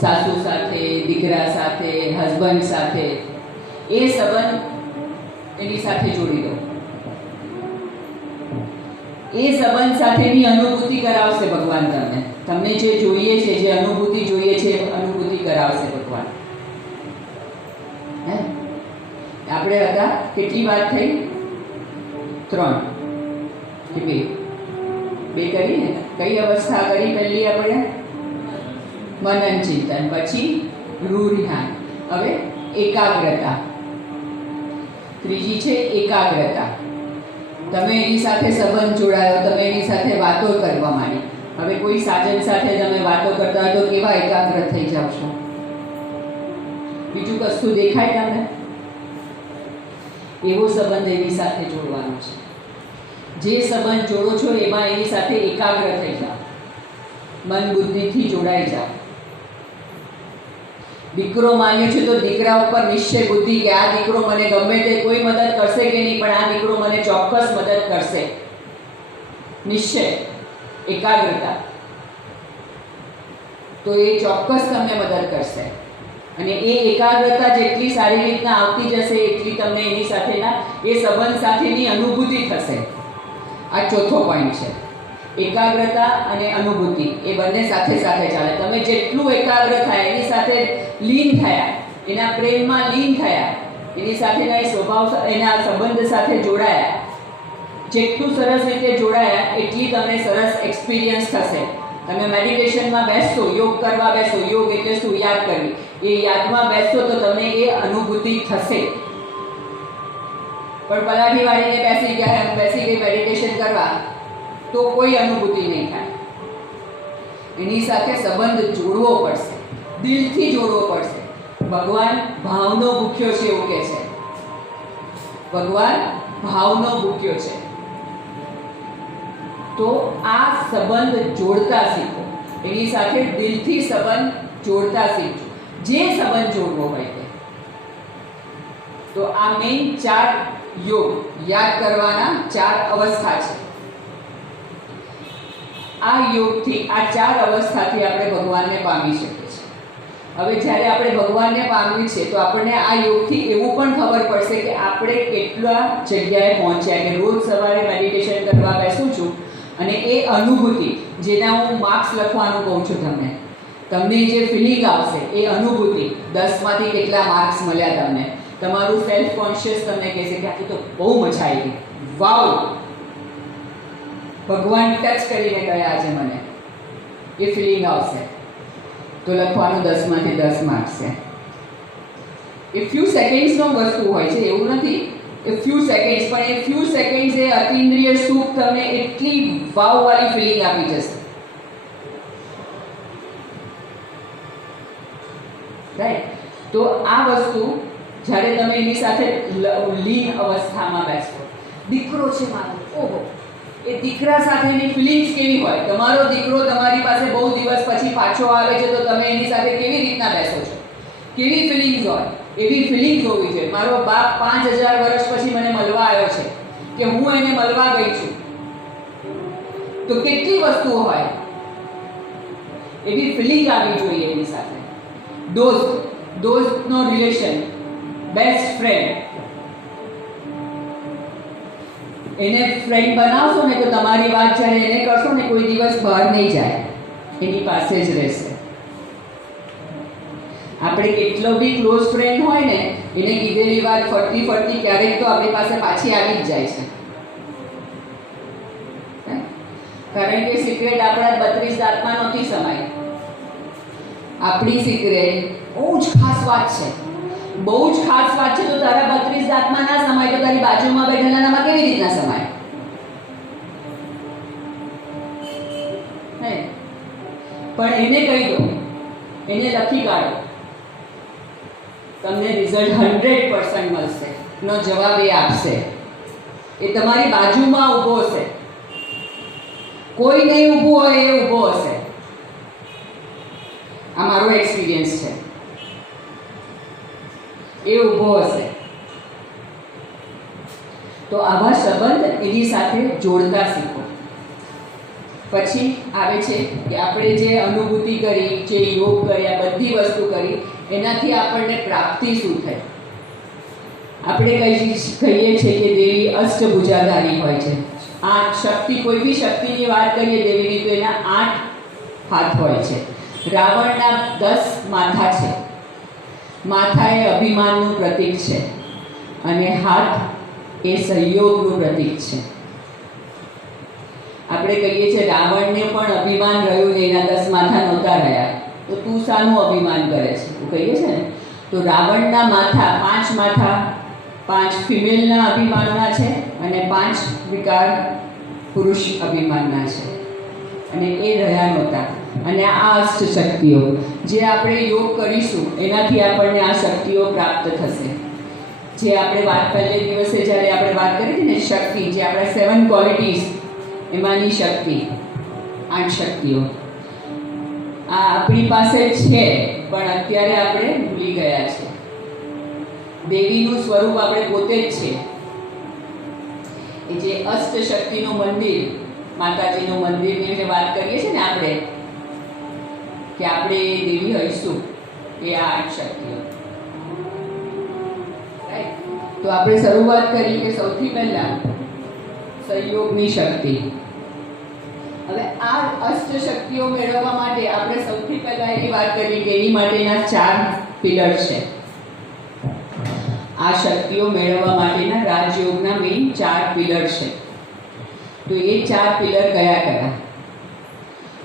સાસુ સાથે, દીકરા સાથે, હસબન્ડ સાથે, એ સંબંધ એની સાથે જોડી દો. એ સંબંધ સાથેની અનુભૂતિ કરાવશે ભગવાન તમને. તમને જે જોઈએ છે, જે અનુભૂતિ જોઈએ છે, અનુભૂતિ કરાવશે ભગવાન. આપણે હતા કેટલી વાત થઈ? 3 કે 2 કરી ને? કઈ અવસ્થા કરી પહેલી આપણે? મનન ચિંતન. પછી રૂઢિહાન. હવે એકાગ્રતા. ત્રીજી છે એકાગ્રતા. તમે એની સાથે સંબંધ જોડાયો, તમે એની સાથે વાતો કરવા માંડી. હવે કોઈ સાજન સાથે તમે વાતો કરતા હોય તો કેવા એકાગ્ર થઈ જાવ છો? બીજું કશું દેખાય તમને? એવો સંબંધ એની સાથે જોડવાનો છે. જે સંબંધ જોડો છો એમાં એની સાથે એકાગ્ર થઈ જાઓ, મન બુદ્ધિથી જોડાઈ જાઓ. દીકરો માન્યો છે તો દીકરા ઉપર નિશ્ચય બુદ્ધિ કે આ દીકરો મને ગમે તે કોઈ મદદ કરશે કે નહીં, પણ આ દીકરો મને ચોક્કસ મદદ કરશે. નિશ્ચય, એકાગ્રતા. તો એ ચોક્કસ તમને મદદ કરશે. અને એ એકાગ્રતા જેટલી સારી રીતના આવતી જશે એટલી તમને એની સાથેના એ સંબંધ સાથેની અનુભૂતિ થશે. આ ચોથો પોઈન્ટ છે. એકાગ્રતા અને અનુભૂતિ એ બંને સાથે સાથે ચાલે. તમે જેટલું એકાગ્ર થાય, એની સાથે લીન થયા, એના પ્રેમમાં લીન થયા, એની સાથેના એ સ્વભાવ, એના સંબંધ સાથે જોડાયા, જેટલું સરસ રીતે જોડાયા એટલી તમને સરસ એક્સપિરિયન્સ થશે. તમે મેડિટેશનમાં બેસશો, યોગ કરવા બેસો, યોગ એટલે શું? યાદ કરવી. એ યાદમાં બેસશો તો તમને એ અનુભૂતિ થશે. પણ પલાઠી વાળીને બેસી ગઈ મેડિટેશન કરવા તો કોઈ અનુભૂતિ નહીં થાય. એની સાથે સંબંધ જોડવો પડશે, દિલથી જોડવો પડશે. ભગવાન ભાવનો ભૂખ્યો છે એવું કહે છે. ભગવાન ભાવનો ભૂખ્યો છે. તો આ સંબંધ જોડતા શીખો. એની સાથે દિલથી સંબંધ જોડતા શીખજો, જે સંબંધ જોડવો હોય તે. તો આ મેઇન 4 યોગ યાદ કરવાના 4 અવસ્થા છે. આ યોગથી, આ 4 અવસ્થાથી આપણે ભગવાનને પામી શકીએ છીએ. હવે જ્યારે આપણે ભગવાનને પામ્યું છે તો આપણને આ યોગથી એવું પણ ખબર પડશે કે આપણે કેટલા જગ્યાએ પહોંચ્યા, કે રોજ સવારે મેડિટેશન કરવા બેસું છું અને એ અનુભૂતિ, જેના હું માર્ક્સ લખવાનું કહું છું તમને જે ફિલિંગ આવશે એ અનુભૂતિ, 10માંથી કેટલા માર્ક્સ મળ્યા તમને, તમારું સેલ્ફ કોન્શિયસ તમને કહેશે કે આથી તો બહુ મજા આવી, વાવ, ભગવાન ટચ કરીને ગયા આજે મને, એ ફિલિંગ આવશે. તો લખવાનું 10માંથી 10 માર્ક્સ છે. એ ફ્યુ સેકન્ડ્સનો વસ્તુ હોય છે, એવું નથી એ ફ્યુ સેકન્ડ્સ, પણ એ ફ્યુ સેકન્ડ્સ એ અતિન્દ્રિય સુખ તમને એટલી વાવવાળી ફિલિંગ આપી જશે, રાઈટ. તો આ વસ્તુ જ્યારે તમે એની સાથે લીન અવસ્થામાં બેસો, દીકરો છે મારો, ઓહો, એ દીકરા સાથેની ફિલિંગ્સ કેવી હોય, તમારો દીકરો તમારી પાસે બહુ દિવસ પછી પાછો આવે છે તો તમે એની સાથે કેવી રીતના બેસો છો, કેવી ફિલિંગ્સ હોય, એવી ફિલિંગ્સ હોવી જોઈએ. મારો બાપ 5000 વર્ષ પછી મને મળવા આવ્યો છે, કે હું એને મળવા ગઈ છું, તો કેટલી વસ્તુઓ હોય, એવી ફિલિંગ આવી જોઈએ એની સાથે. દોસ્તનો રિલેશન, બેસ્ટ ફ્રેન્ડ, એને ફ્રેન્ડ બનાવશો ને તો તમારી વાત જ્યારે એને કરશો ને કોઈ દિવસ બહાર નહીં જાય, એની પાસે જ રહેશે. આપણે કેટલો બી ક્લોઝ ફ્રેન્ડ હોય ને, એને કીધેલી વાત ફરતી ફરતી ક્યારેક તો આપણી પાસે પાછી આવી જ જાય છે, કારણ કે સિક્રેટ આપણા 32 દાંતમાં નથી સમાય. આપણી સિક્રેટ બહુ જ ખાસ વાત છે, બહુ જ ખાસ વાત છે, તો તારા 32 દાંતમાં ના સમાય તો તારી બાજુમાં બેઠેલાનામાં કેવી રીતના સમાય? પણ એને કહી દો, એને લખી કાઢો, તમને રિઝલ્ટ 100% મળશે. નો જવાબ એ આપશે, એ તમારી બાજુમાં ઊભો હશે, કોઈ નહીં ઊભું હોય એ ઊભો હશે. આ મારો એક્સપિરિયન્સ છે, એ ઊભો હશે. તો આવા સંબંધ એની સાથે જોડતા શીખો. પછી આવે છે કે આપણે જે અનુભૂતિ કરી, જે યોગ કર્યા, બધી વસ્તુ કરી, એનાથી આપણને પ્રાપ્તિ શું થઈ? આપણે કહીએ છીએ કે દેવી અષ્ટભુજાધારી હોય છે. 8 શક્તિ, કોઈ બી શક્તિની વાત કરીએ દેવીની તો એના 8 હાથ હોય છે. રાવણના 10 માથા છે. માથા એ અભિમાનનું પ્રતીક છે અને હાથ એ સહયોગનું પ્રતીક છે. આપણે કહીએ છીએ રાવણને પણ અભિમાન રહ્યું ને એના 10 માથા નહોતા રહ્યા, તો તું શાનું અભિમાન કરે છે એવું કહીએ છે ને. તો રાવણના માથા 5 માથા 5 ફિમેલના અભિમાનના છે અને 5 વિકાર પુરુષ અભિમાનના છે, અને એ રહ્યા નહોતા. અને આ અષ્ટશક્તિઓ જે આપણે યોગ કરીશું એનાથી આપણને આ શક્તિઓ પ્રાપ્ત થશે. જે આપણે વાત પહેલે દિવસે જ્યારે આપણે વાત કરી હતી ને, શક્તિ, જે આપણા 7 ક્વોલિટીઝ એમાંની શક્તિ, 8 શક્તિઓ આ આપણી પાસે છે, પણ અત્યારે આપણે ભૂલી ગયા છે. દેવીનું સ્વરૂપ આપણે પોતે જ છે. એ જે અષ્ટશક્તિનું મંદિર, માતાજીનું મંદિરની જે વાત કરીએ છીએ ને આપણે, કે આપણે દેવી હઈશું, એ આ 8 શક્તિઓ. તો આપણે શરૂઆત કરી કે સૌથી પહેલા સહયોગની શક્તિ. હવે આ અષ્ટશક્તિઓ મેળવવા માટે આપણે સૌથી પહેલા એની વાત કરી કે એની માટેના 4 પિલર છે. આ શક્તિઓ મેળવવા માટેના રાજયોગના મેઇન 4 પિલર છે. તો એ 4 પિલર કયા કયા?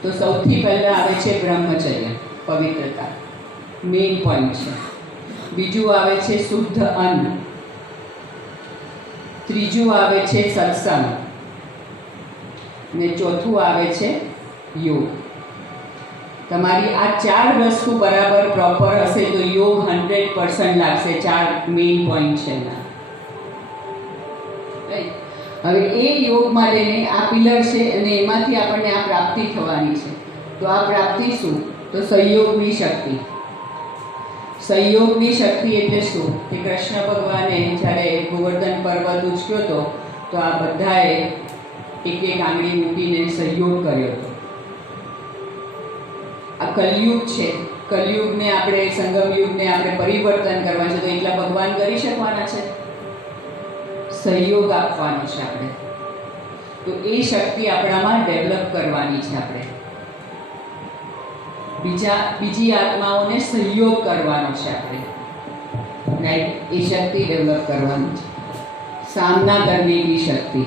તો સૌથી પહેલા આવે છે બ્રહ્મચર્ય, પવિત્રતા, મેઇન પોઈન્ટ છે. બીજું આવે છે શુદ્ધ અન્ન. ત્રીજું આવે છે સત્સંગ, ને ચોથું આવે છે યોગ. તમારી આ 4 વસ્તુ બરાબર પ્રોપર હશે તો યોગ 100% લાગશે. 4 મેઇન પોઈન્ટ છે એના. હવે એ યોગ માટેને આ પિલર છે અને એમાંથી આપણને આ પ્રાપ્તિ થવાની છે. તો આ પ્રાપ્તિ શું? તો સહયોગની શક્તિ. સહયોગની શક્તિ એટલે શું? કે કૃષ્ણ ભગવાને જ્યારે ગોવર્ધન પર્વત ઉચક્યો હતો તો આ બધાએ એક આંગળી મૂકીને સહયોગ કર્યો હતો. આ કલયુગ છે. કલયુગને આપણે સંગમયુગને આપણે પરિવર્તન કરવાનું છે, તો એટલા ભગવાન કરી શકવાના છે? સહયોગ આપવાનો છે આપણે. તો એ શક્તિ આપણામાં ડેવલપ કરવાની છે આપણે. બીજી આત્માઓને સહયોગ કરવાનો છે આપણે, રાઈટ? એ શક્તિ ડેવલપ કરવાની છે. सामना करने की शक्ति.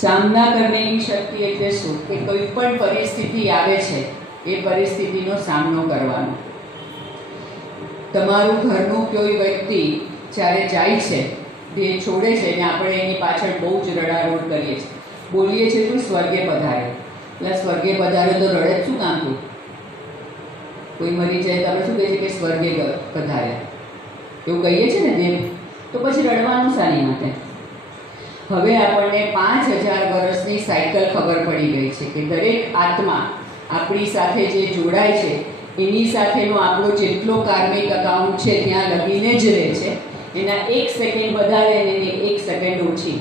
सामना करने की शक्ति એટલે શું? કે કોઈ પણ પરિસ્થિતિ આવે છે એ પરિસ્થિતિનો સામનો કરવાનો. તમારું ઘરનું કોઈ વ્યક્તિ જ્યારે જાય છે, જે છોડે છે ને આપણે એની પાછળ બહુ જ રડારોડ કરીએ છીએ, બોલીએ છીએ તું સ્વર્ગે પધાર્યો. એટલે સ્વર્ગે પધાર્યો તો રડે જ શું કામ તું? કોઈ મરી જાય તો આપણે શું કહીએ છીએ કે સ્વર્ગે પધાર્યા, એવું કહીએ છીએ ને. તો પછી રડવાનું શાની માટે? હવે આપણને 5000 વર્ષની સાયકલ ખબર પડી ગઈ છે કે દરેક આત્મા આપણી સાથે જે જોડાય છે એની સાથેનો આપણો જેટલો કાર્મિક અકાઉન્ટ છે ત્યાં લગીને જ રહે છે. એના 1 સેકન્ડ વધારે અને 1 સેકન્ડ ઓછી.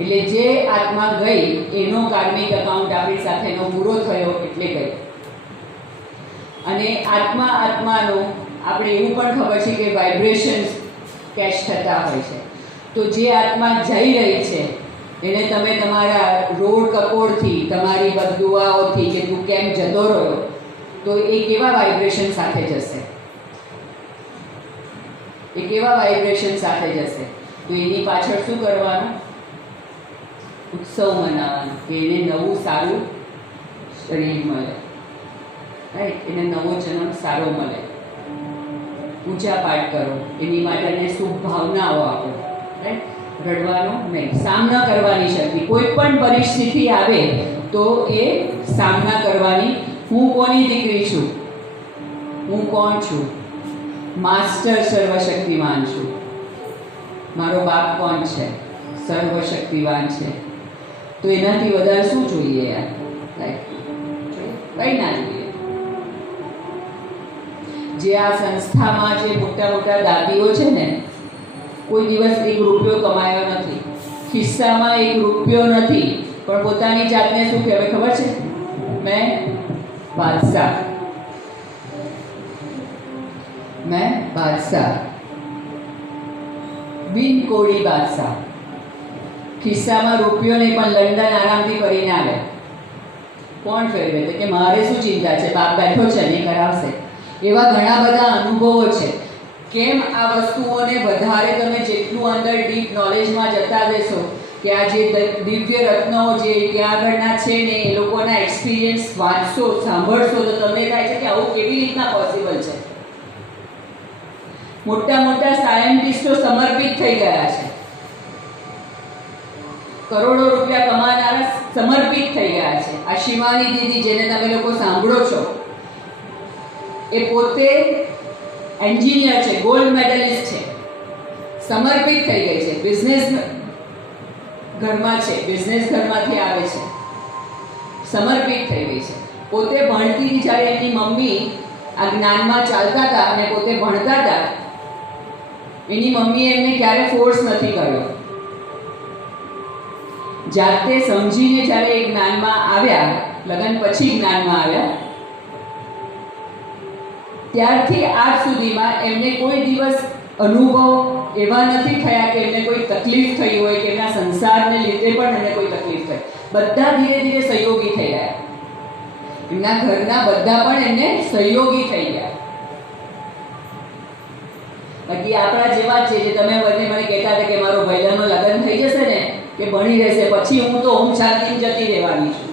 એટલે જે આત્મા ગઈ એનો કાર્મિક અકાઉન્ટ આપણી સાથેનો પૂરો થયો એટલે ગઈ. અને આત્માનો આપણે એવું પણ ખબર છે કે વાઇબ્રેશન્સ કેચ થતા હોય છે. તો જે આત્મા જઈ રહી છે એને તમે તમારા રોડ કકોડથી, તમારી બદદુઆઓથી કે તું કેમ જતો રહ્યો, તો એ કેવા વાઇબ્રેશન સાથે જશે? એ કેવા વાઇબ્રેશન સાથે જશે? તો એની પાછળ શું કરવાનું? ઉત્સવ મનાવવાનો કે એને નવું સારું શરીર મળે, રાઈટ? એને નવો જન્મ સારો મળે. પૂજા પાઠ કરો, એની માટેને શુભ ભાવનાઓ આપો, રાઈટ? રડવાનું નહીં. સામના કરવાની શક્તિ. કોઈ પણ પરિસ્થિતિ આવે તો એ સામના કરવાની. હું કોની દીકરી છું? હું કોણ છું? માસ્ટર સર્વશક્તિવાન છું. મારો બાપ કોણ છે? સર્વશક્તિવાન છે. તો એનાથી વધારે શું જોઈએ યાર? કંઈ ના જોઈએ. જે આ સંસ્થામાં જે મોટા મોટા દાદીઓ છે ને, કોઈ દિવસ 1 રૂપિયો કમાયો નથી, ખિસ્સામાં 1 રૂપિયો નથી, પણ પોતાની જાતને શું કહેવાય ખબર છે? મેં બાદશાહ. મેં બાદશાહ, બિન કોળી બાદશાહ. ખિસ્સામાં રૂપિયો નહીં પણ લંડન આરામથી કરીને આવે. કોણ ફેરવે? તો કે મારે શું ચિંતા છે, બાપ બેઠો છે નહીં કરાવશે. એવા ઘણા બધા અનુભવો છે. કેમ આ વસ્તુઓને વધારે તમે જેટલું અંદર ડીપ નોલેજમાં જતા જશો કે આ જે દિવ્ય રત્નો જે ત્યાં આગળના છે ને એ લોકોના એક્સપિરિયન્સ વાંચશો, સાંભળશો, તો તમને થાય છે કે આવું કેવી રીતના પોસિબલ છે. મોટા મોટા સાયન્ટિસ્ટો સમર્પિત થઈ ગયા છે. કરોડો રૂપિયા કમાનારા સમર્પિત થઈ ગયા છે. આ શિવાની દીદી જેને તમે લોકો સાંભળો છો, એ પોતે એન્જિનિયર છે, ગોલ્ડ મેડલિસ્ટ છે, સમર્પિત થઈ ગઈ છે. બિઝનેસ ઘરમાં છે, બિઝનેસ ઘરમાંથી આવે છે, સમર્પિત થઈ ગઈ છે. પોતે ભણતી હતી જ્યારે એની મમ્મી આ જ્ઞાનમાં ચાલતા હતા અને પોતે ભણતા હતા, એની મમ્મીએ એમને ક્યારે ફોર્સ નથી કર્યો. જાતે સમજીને જ્યારે એ જ્ઞાનમાં આવ્યા, લગ્ન પછી જ્ઞાનમાં આવ્યા, ત્યારથી આજ સુધીમાં એમને કોઈ દિવસ અનુભવ એવા નથી થયા કે એમને કોઈ તકલીફ થઈ હોય કે એમના સંસારને લીધે પણ એમને કોઈ તકલીફ થઈ. બધા ધીરે ધીરે સહયોગી થઈ ગયા. એમના ઘરના બધા પણ એમને સહયોગી થઈ ગયા. બાકી આપણા જેવા જ છે જે તમે બંને મને કહેતા હતા કે મારો ભાઈલાનું લગ્ન થઈ જશે ને કે ભણી રહેશે, પછી હું તો ઓમ શાંતિથી જતી રહેવાની છું.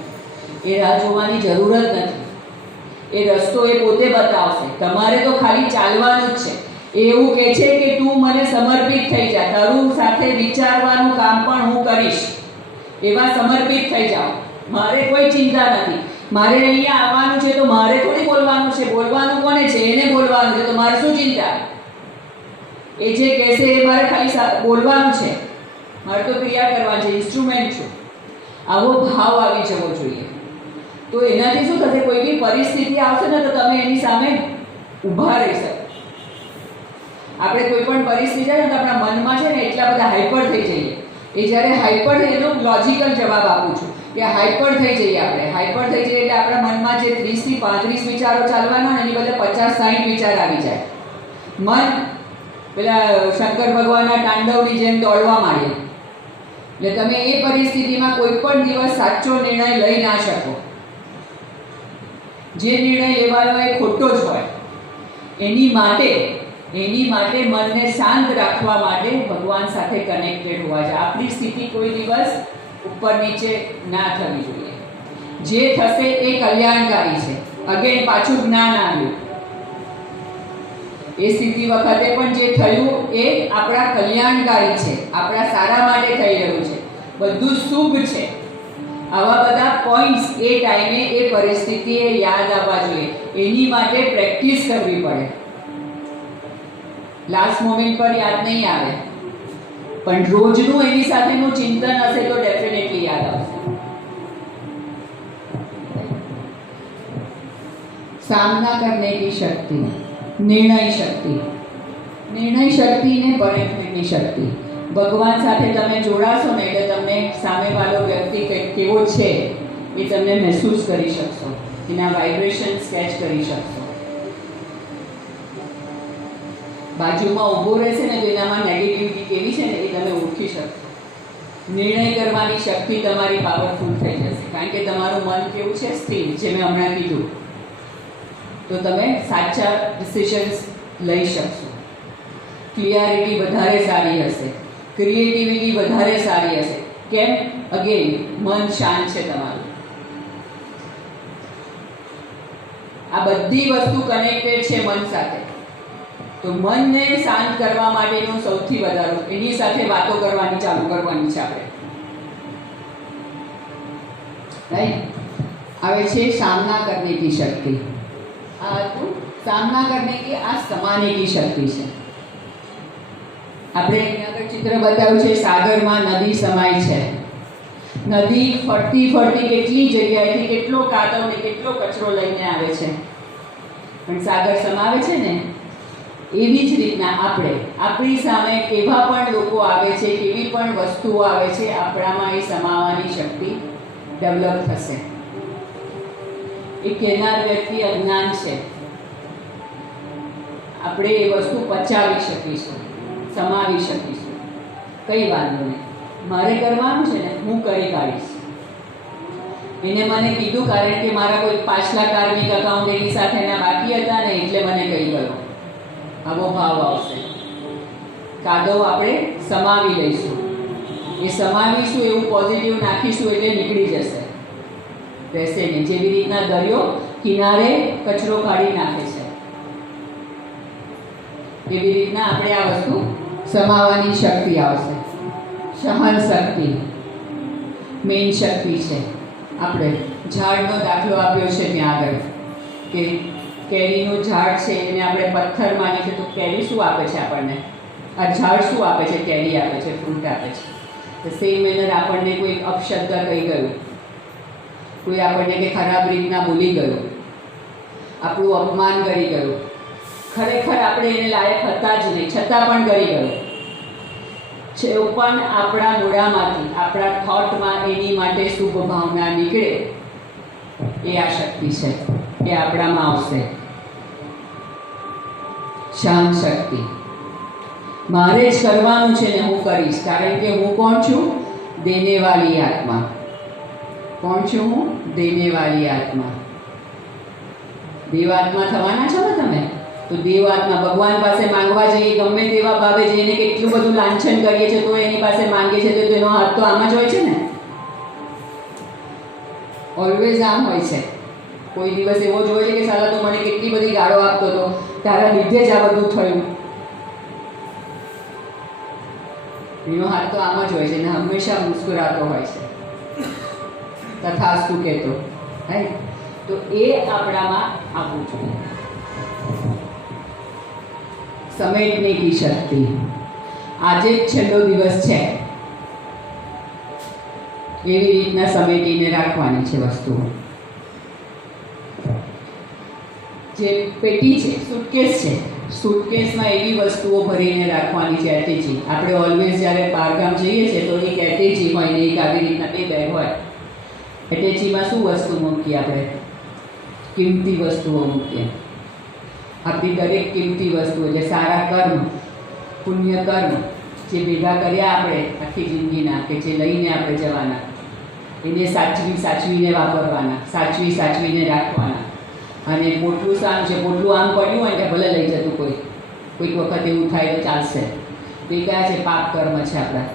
એ રાહ જોવાની જરૂર જ નથી. એ રસ્તો એ પોતે બતાવશે. તમારે તો ખાલી ચાલવાનું જ છે. એ એવું કહે છે કે તું મને સમર્પિત થઈ જા, તારું સાથે વિચારવાનું કામ પણ હું કરીશ. એવા સમર્પિત થઈ જાઓ. મારે કોઈ ચિંતા નથી. મારે અહીંયા આવવાનું છે તો મારે થોડી બોલવાનું છે. બોલવાનું કોને છે? એને બોલવાનું છે. તો મારે શું ચિંતા? એ જે કહેશે એ મારે ખાલી બોલવાનું છે. મારે તો ક્રિયા કરવાની છે, ઇન્સ્ટ્રુમેન્ટ છું. આવો ભાવ આવી જવો જોઈએ. તો એનાથી શું થશે? કોઈ બી પરિસ્થિતિ આવશે ને તો તમે એની સામે ઊભા રહી શકો. આપણે કોઈ પણ પરિસ્થિતિ આવે ને તો આપણા મનમાં છે ને એટલા બધા હાઈપર થઈ જઈએ એ જ્યારે હાઈપર, એનો લોજિકલ જવાબ આપું છું કે હાઈપર થઈ જઈએ આપણે. હાઈપર થઈ જઈએ એટલે આપણા મનમાં જે 30 થી 35 વિચારો ચાલવાના એની બદલે 50-60 વિચાર આવી જાય. મન પેલા શંકર ભગવાનના તાંડવની જેમ દોડવા માંડે. એટલે તમે એ પરિસ્થિતિમાં કોઈ પણ દિવસ સાચો નિર્ણય લઈ ના શકો. જે નિર્ણય લેવાનો એ ખોટો જ હોય. એની માટે મનને શાંત રાખવા માટે ભગવાન સાથે કનેક્ટેડ હોવા જોઈએ. આપણી સ્થિતિ કોઈ દિવસ ઉપર નીચે ના થવી જોઈએ. જે થશે એ કલ્યાણકારી છે. અગેન પાછું જ્ઞાન આવ્યું. એ સ્થિતિ વખતે પણ જે થયું એ આપણા કલ્યાણકારી છે, આપણા સારા માટે થઈ રહ્યું છે, બધું શુભ છે. આવા બધા પોઈન્ટ્સ એ ટાઈમે એ પરિસ્થિતિએ યાદ આવવા જોઈએ. એની માટે પ્રેક્ટિસ કરવી પડે. લાસ્ટ મોમેન્ટ પર યાદ નહીં આવે, પણ રોજનું એની સાથેનું ચિંતન હશે તો ડેફિનેટલી યાદ આવશે. सामना करने की शक्ति, निर्णय शक्ति ने परखने शक्ति. ભગવાન સાથે તમે જોડાશો ને એટલે તમને સામેવાળો વ્યક્તિ કેવો છે એ તમને મહેસૂસ કરી શકશો, એના વાઇબ્રેશન સ્કેચ કરી શકશો. બાજુમાં ઊભો રહેશે ને તો એનામાં નેગેટિવિટી કેવી છે ને એ તમે ઓળખી શકશો. નિર્ણય કરવાની શક્તિ તમારી પાવરફુલ થઈ જશે, કારણ કે તમારું મન કેવું છે, સ્થિર, જે મેં હમણાં કીધું. તો તમે સાચા ડિસિઝન્સ લઈ શકશો. ક્લિયરિટી વધારે સારી હશે, ક્રિએટિવિટી વધારે સારી હશે. કેમ? અગેન મન શાંત છે તમારું. આ બધી વસ્તુ કનેક્ટેડ છે મન સાથે. તો મનને શાંત કરવા માટેનું સૌથી વધારે એની સાથે વાતો કરવાની ચાલુ કરવાની છે આપણે. રાઈટ? આવે છે સામના કરने की शक्ति. આ હતું સામના કરने की, આ સમાने की शक्ति છે. આપણે અહીંયા આગળ ચિત્ર બતાવ્યું છે, સાગરમાં નદી સમાય છે. નદી ફરતી ફરતી કેટલી જગ્યાએથી કેટલો કાદવ ને કેટલો કચરો લઈને આવે છે, પણ સાગર સમાવે છે ને. એવી જ રીતના આપણી સામે કેવા પણ લોકો આવે છે, કેવી પણ વસ્તુઓ આવે છે, આપણામાં એ સમાવવાની શક્તિ ડેવલપ થશે. એ કહેનાર વ્યક્તિ અજ્ઞાન છે. આપણે એ વસ્તુ પચાવી શકીશું, સમાવી શકીશું. કઈ વાંધો નહીં, મારે કરવાનું છે ને, હું કરી કાઢીશ. એને મને કીધું કારણ કે મારા કોઈ પાછલા કાર્મિક અકાઉન્ટ એની સાથેના બાકી હતા ને, એટલે મને કહી ગયો. આવો ભાવ આવશે. કાદવ આપણે સમાવી લઈશું. એ સમાવીશું, એવું પોઝિટિવ નાખીશું એટલે નીકળી જશે, રહેશે નહીં. જેવી રીતના દરિયો કિનારે કચરો કાઢી નાખે છે, એવી રીતના આપણે આ વસ્તુ સમાવવાની શક્તિ આવશે. સહન શક્તિ મેઇન શક્તિ છે. આપણે ઝાડનો દાખલો આપ્યો છે ત્યાં આગળ કે કેરીનું ઝાડ છે એને આપણે પથ્થર માનીએ છીએ, તો કેરી શું આપે છે આપણને? આ ઝાડ શું આપે છે? કેરી આપે છે, ફ્રૂટ આપે છે. તો સેમ મેનર આપણને કોઈ અપશબ્દ કહી ગયું, કોઈ આપણને કે ખરાબ રીતના બોલી ગયું, આપણું અપમાન કરી ગયું, ખરેખર આપણે એને લાયક હતા જ નહીં છતાં પણ કરી ગયું છે, પણ આપણા મોઢામાંથી, આપણા થોટમાં એની માટે શુભ ભાવના નીકળે, એ આ શક્તિ છે. એ આપણામાં આવશે. શાંત શક્તિ. મારે જ કરવાનું છે ને હું કરીશ, કારણ કે હું કોણ છું? દેને વાલી આત્મા. કોણ છું હું? દેને વાલી આત્મા. દેવાત્મા થવાના છો ને તમે, તો દેવાત્મા ભગવાન પાસે માંગવા જઈએ, ગમે તેવા ભાવે જઈને કેટલું બધું લાંછન કરીએ છીએ તો એની પાસે માંગે છે, તો એનો હાથ તો આમ જ હોય છે ને. ઓલવેઝ આમ હોય છે. કોઈ દિવસ એવો જ હોય છે કે સાલા તું મને કેટલી બધી ગાળો આપતો હતો, તારા લીધે જ આ બધું થયું. એનો હાથ તો આમ જ હોય છે ને હંમેશા મુસ્કુરાતો હોય છે, તથાસ્તુ કહેતો. રાઈટ? તો એ આપણામાં આપવું જોઈએ. સમેટને કી શક્તિ. આજે જ છેલ્લો દિવસ છે, એવી રીતના સમેટીને રાખવાની છે વસ્તુઓ. જે પેટી છે, સુટકેસ છે, સુટકેસમાં એવી વસ્તુઓ ભરીને રાખવાની છે એટેચી. આપણે ઓલવેઝ જ્યારે બહારગામ જઈએ છીએ તો એક એટેચી હોય ને એક આવી રીતના 2 બેગ હોય. એટેચીમાં શું વસ્તુ મૂકીએ આપણે? કિંમતી વસ્તુઓ મૂકીએ. આપણી દરેક કિંમતી વસ્તુઓ જે સારા કર્મ, પુણ્ય કર્મ જે ભેગા કર્યા આપણે આખી જિંદગીના, કે જે લઈને આપણે જવાના, એને સાચવીને વાપરવાના, સાચવીને રાખવાના. અને પોટલું સારું છે, પોટલું આમ પડ્યું હોય કે ભલે લઈ જતું કોઈક વખત એવું થાય તો ચાલશે. તો એ કયા છે? પાપ કર્મ છે આપણા.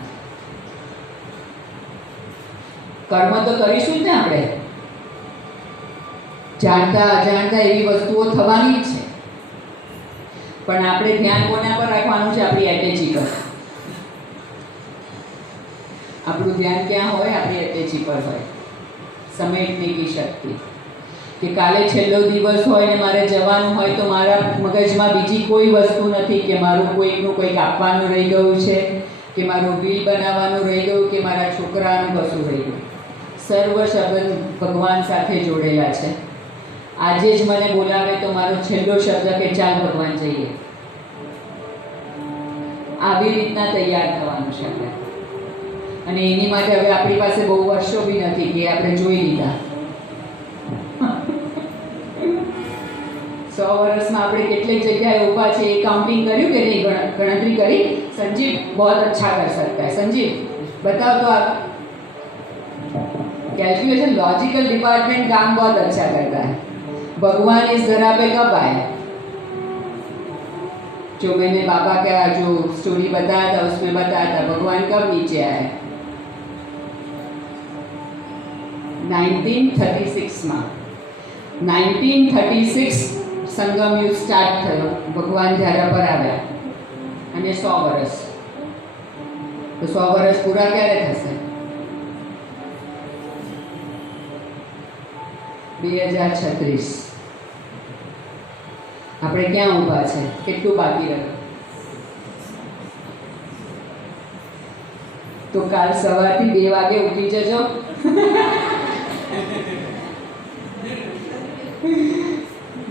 કર્મ તો કરીશું જ ને આપણે, જાણતા અજાણતા એવી વસ્તુઓ થવાની જ છે. પણ આપણે ધ્યાન કોના પર રાખવાનું છે? આપણી એટેચી પર. આપણું ધ્યાન ક્યાં હોય? આપણી એટેચી પર હોય. સમેટને કી શક્તિ. કે કાલે છેલ્લો દિવસ હોય ને મારે જવાનું હોય તો મારા મગજમાં બીજી કોઈ વસ્તુ નથી કે મારું કોઈકનું કંઈક આપવાનું રહી ગયું છે, કે મારું બિલ બનાવવાનું રહી ગયું, કે મારા છોકરાનું કશું રહી ગયું. સર્વ શબ્દ ભગવાન સાથે જોડેલા છે. આજે જ મને બોલાવે તો મારો છેલ્લો શબ્દ કે ચાલ ભગવાન જઈએ. આવી રીતના તૈયાર થવાનું છે આપણે. અને એની માટે હવે આપણી પાસે બહુ વર્ષો બી નથી કે આપણે જોઈ લીધા. 100 વર્ષમાં આપણે કેટલીક જગ્યાએ ઊભા છે એ કાઉન્ટિંગ કર્યું કે નહીં? ગણતરી કરી? संजीव बहुत अच्छा कर सकता है. संजीव बताओ तो आप. कैलकुलेशन लॉजिकल डिपार्टमेंट काम बहुत अच्छा करता है. भगवान इस धरा पे कब आए? जो मैंने बाबा का जो स्टोरी बताया था उसमें बताया था भगवान कब नीचे आए? 1936 में. 1936 संगम युग स्टार्ट થયો. ભગવાન ધરા પર આવ્યા અને 100 વર્ષ. તો 100 વર્ષ પૂરા ક્યારે થશે? 2036. આપણે ક્યાં ઊભા છે? કેટલું બાકી રહ્યું? તો કાલ સવારથી 2 વાગે ઉઠી જજો.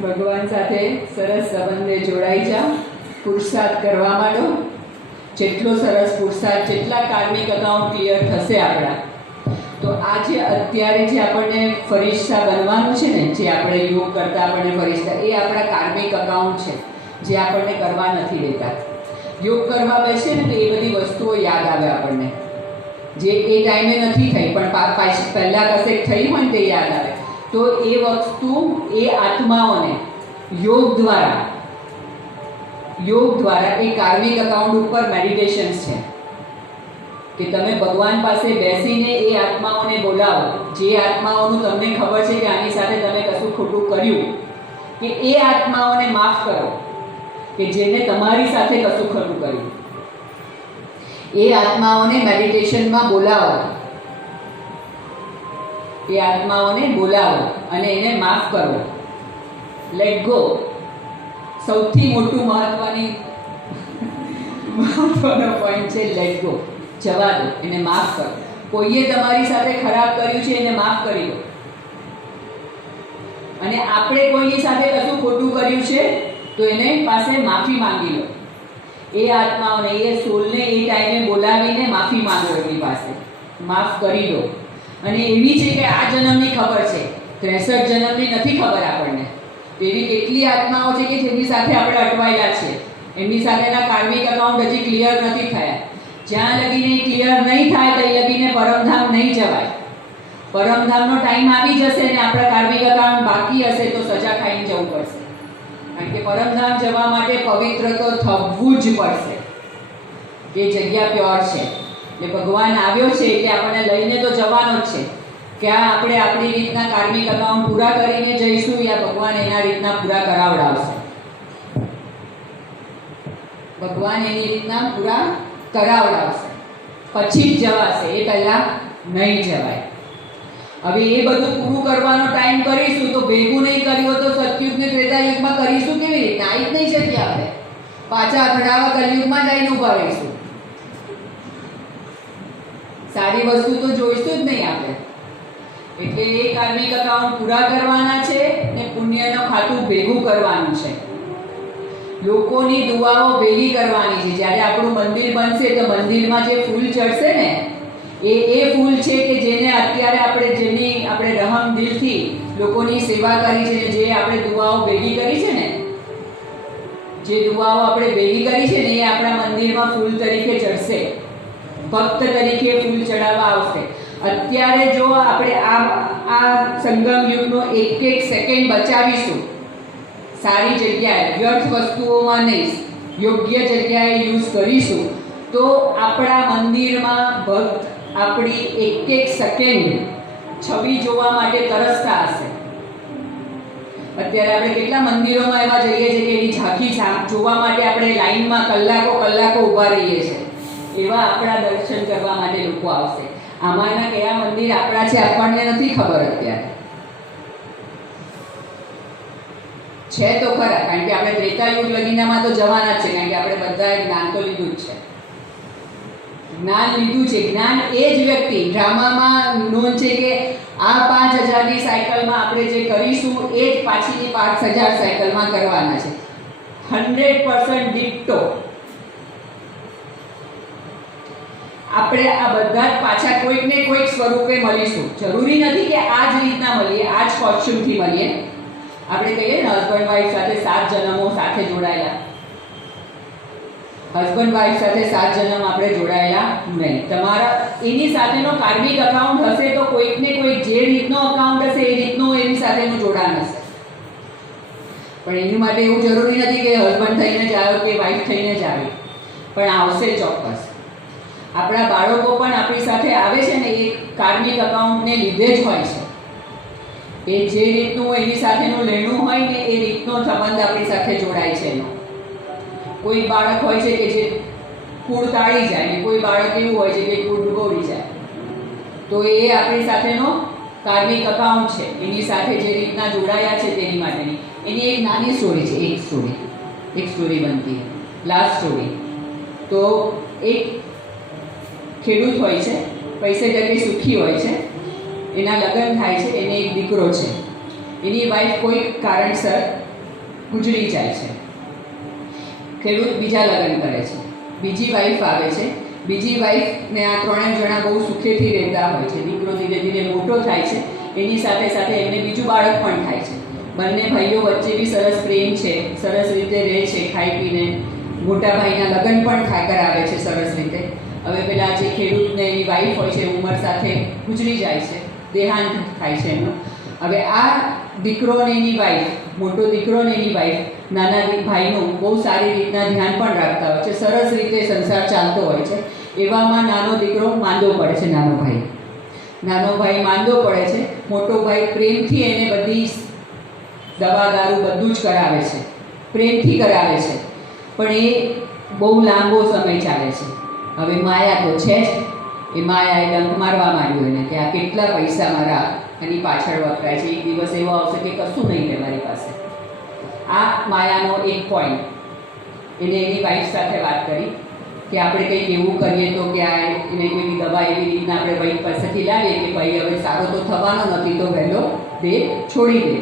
ભગવાન સાથે સરસ સંબંધે જોડાઈ જાઓ. પુરુષાર્થ કરવા માંડો. જેટલો સરસ પુરુષાર્થ, જેટલા કાર્મિક અકાઉન્ટ ક્લિયર થશે આપણા, તો આ જે અત્યારે જે આપણને ફરિશ્તા બનવાનું છે ને, જે આપણે યોગ કરતા આપણને ફરિશ્તા, એ આપણા કાર્મિક અકાઉન્ટ છે જે આપણને કરવા નથી દેતા. યોગ કરવા બેસે ને તો એ બધી વસ્તુઓ યાદ આવે આપણને, જે એ ટાઈમે નથી થઈ પણ પહેલાં કશેક થઈ હોય ને તે યાદ આવે. તો એ વસ્તુ એ આત્માઓને યોગ દ્વારા એ કાર્મિક અકાઉન્ટ ઉપર મેડિટેશન્સ છે કે તમે ભગવાન પાસે બેસીને એ આત્માઓને બોલાવો, જે આત્માઓનું તમને ખબર છે કે આની સાથે તમે કશું ખોટું કર્યું, કે એ આત્માઓને માફ કરો કે જેને તમારી સાથે કશું ખોટું કર્યું. એ આત્માઓને મેડિટેશનમાં બોલાવો, એ આત્માઓને બોલાવો અને એને માફ કરો. Let go. સૌથી મોટું મહત્વનો પોઈન્ટ છે લેટ ગો. જવા દો, એને માફ કરો. કોઈએ તમારી સાથે ખરાબ કર્યું છે એને માફ કરી દો. અને આપણે કોઈની સાથે કશું ખોટું કર્યું છે તો એને પાસે માફી માંગી લો. એ આત્માઓને, એ સોલને એ ટાઈમે બોલાવીને માફી માંગો એની પાસે, માફ કરી દો. અને એવી છે કે આ જન્મની ખબર છે, 63 જન્મની નથી ખબર આપણને. તો એવી કેટલી આત્માઓ છે કે જેની સાથે આપણે અટવાયેલા છે, એમની સાથેના કાર્મિક અકાઉન્ટ હજી ક્લિયર નથી થયા. જ્યાં લગીને ક્લિયર નહીં થાય ત્યાં લગીને પરમધામ નહીં જવાય. પરમધામનો ટાઈમ આવી જશે ને આપણા કાર્મિક અકાઉન્ટ બાકી હશે તો સજા ખાઈને જવું પડશે. કારણ કે પરમધામ જવા માટે પવિત્ર તો થવું જ પડશે. એ જગ્યા પ્યોર છે. એટલે ભગવાન આવ્યો છે એટલે આપણને લઈને તો જવાનો જ છે. ક્યાં આપણે આપણી રીતના કાર્મિક અકાઉન્ટ પૂરા કરીને જઈશું યા ભગવાન એના રીતના પૂરા કરાવડાવશે? ભગવાન એની રીતના પૂરા કરાવડાવશે, પછી જ જવાશે. એ પહેલાં નહીં જવાય. હવે એ બધું પૂરું કરવાનો ટાઈમ કરીશું તો ભેગું નહીં કર્યું તો સતયુગ ને ત્રેતાયુગમાં કરીશું કેવી રીતના? આવી જ નહીં શકીએ આપણે. પાછા અઘડાવા કલયુગમાં જઈને ઊભા રહીશું. સારી વસ્તુ તો જોઈશું જ નહીં આપણે. એટલે એ કાર્મિક અકાઉન્ટ પૂરા કરવાના છે ને પુણ્યનું ખાતું ભેગું કરવાનું છે. લોકોની દુઆઓ ભેગી કરવાની છે. જ્યારે આપણું મંદિર બનશે તો મંદિરમાં જે ફૂલ ચડશે ને એ ફૂલ છે કે જેને અત્યારે જેની આપણે રહમ દિલથી લોકોની સેવા કરી છે, જે આપણે દુઆઓ ભેગી કરી છે ને, જે દુઆઓ આપણે ભેગી કરી છે ને એ આપણા મંદિરમાં ફૂલ તરીકે ચડશે, ભક્ત તરીકે ફૂલ ચડાવવા આવશે. અત્યારે જો આપણે આ સંગમ યુગનો એક સેકન્ડ બચાવીશું, સારી જગ્યાએ, વ્યર્થ વસ્તુઓમાં નહીં, યોગ્ય જગ્યાએ યુઝ કરીશું, તો આપણા મંદિરમાં ભક્ત આપણી એક સેકન્ડ છબી જોવા માટે તરસતા હશે. અત્યારે આપણે કેટલા મંદિરોમાં એવા જઈએ છીએ કે એની ઝાંખી જોવા માટે આપણે લાઈનમાં કલાકો ઊભા રહીએ છીએ. એવા આપણા દર્શન કરવા માટે લોકો આવશે. આમાંના કયા મંદિર આપણા છે આપણને નથી ખબર અત્યારે. છે તો ખરા, કારણ કે આપણે ત્રેતાયુગ લગીનામાં તો જવાના જ છે, કારણ કે આપણે બધાએ જ્ઞાન તો લીધું જ છે. જ્ઞાન લીધું છે. જ્ઞાન એ જ વ્યક્તિ, ડ્રામામાં નોંધ છે કે આ 5000ની સાયકલમાં આપણે જે કરીશું એ જ પાછળની 5000 સાયકલમાં કરવાના છે. 100% ડિક્ટો. આપણે આ બધા જ પાછા કોઈક ને કોઈક સ્વરૂપે મળીશું. જરૂરી નથી કે આ જ રીતના મળીએ, આ જ કોસ્ચ્યુમથી મળીએ. આપણે કહીએ ને હસબન્ડ વાઈફ સાથે 7 જન્મો સાથે જોડાયેલા, હસબન્ડ વાઈફ સાથે 7 જન્મ આપણે જોડાયેલા નહીં. તમારા એની સાથેનો કાર્મિક અકાઉન્ટ હશે તો કોઈક ને કોઈક જે રીતનો અકાઉન્ટ હશે એ રીતનો એની સાથેનું જોડાણ હશે. પણ એની માટે એવું જરૂરી નથી કે હસબન્ડ થઈને જ આવ્યો કે વાઈફ થઈને જ આવી, પણ આવશે ચોક્કસ. આપણા બાળકો પણ આપણી સાથે આવે છે ને એ કાર્મિક અકાઉન્ટને લીધે જ હોય છે. એ જે રીતનું એની સાથેનું લેણું હોય ને એ રીતનો સંબંધ આપણી સાથે જોડાય છે એનો. કોઈ બાળક હોય છે કે જે કુળ તાળી જાય ને કોઈ બાળક એવું હોય છે કે કુળ ડૂબોરી જાય, તો એ આપણી સાથેનો કાર્મિક અકાઉન્ટ છે. એની સાથે જે રીતના જોડાયા છે તેની માટેની એની એક નાની સ્ટોરી છે. એક સ્ટોરી બનતી, લાસ્ટ સ્ટોરી. તો એક ખેડૂત હોય છે, પૈસે ટકે સુખી હોય છે, એના લગ્ન થાય છે, એને એક દીકરો છે. એની વાઈફ કોઈ કારણસર ગુજરી જાય છે. ખેડૂત બીજા લગ્ન કરે છે, બીજી વાઈફ આવે છે. બીજી વાઈફને આ 3 જણા બહુ સુખેથી રહેતા હોય છે. દીકરો ધીરે ધીરે મોટો થાય છે, એની સાથે સાથે એમને બીજું બાળક પણ થાય છે. બંને ભાઈઓ વચ્ચે બી સરસ પ્રેમ છે, સરસ રીતે રહે છે, ખાઈ પીને. મોટા ભાઈના લગ્ન પણ કરાવે છે સરસ રીતે. હવે પેલા જે ખેડૂતને એની વાઈફ હોય છે ઉંમર સાથે ગુજરી જાય છે, દેહાંત થાય છે એનું. હવે આ દીકરો ને એની વાઈફ, મોટો દીકરો ને એની વાઈફ નાના ભાઈનું બહુ સારી રીતના ધ્યાન પણ રાખતા હોય છે, સરસ રીતે સંસાર ચાલતો હોય છે. એવામાં નાનો દીકરો માંદો પડે છે. નાનો ભાઈ માંદો પડે છે. મોટો ભાઈ પ્રેમથી એને બધી દવા દારૂ બધું જ કરાવે છે, પ્રેમથી કરાવે છે, પણ એ બહુ લાંબો સમય ચાલે છે. હવે માયા તો છે જ. એ માયાએ ડંક મારવા માંડ્યું એને કે આ કેટલા પૈસા મારા એની પાછળ વપરાય છે. એક દિવસ એવો આવશે કે કશું નહીં રહે મારી પાસે. આ માયાનો એક પોઈન્ટ. એને એની વાઈફ સાથે વાત કરી કે આપણે કંઈક એવું કરીએ તો કે આ એને કોઈ દવા એવી રીતના આપણે ભાઈ પાસેથી લાવીએ કે ભાઈ હવે સારો તો થવાનો નથી, તો વહેલો દેહ છોડી દે.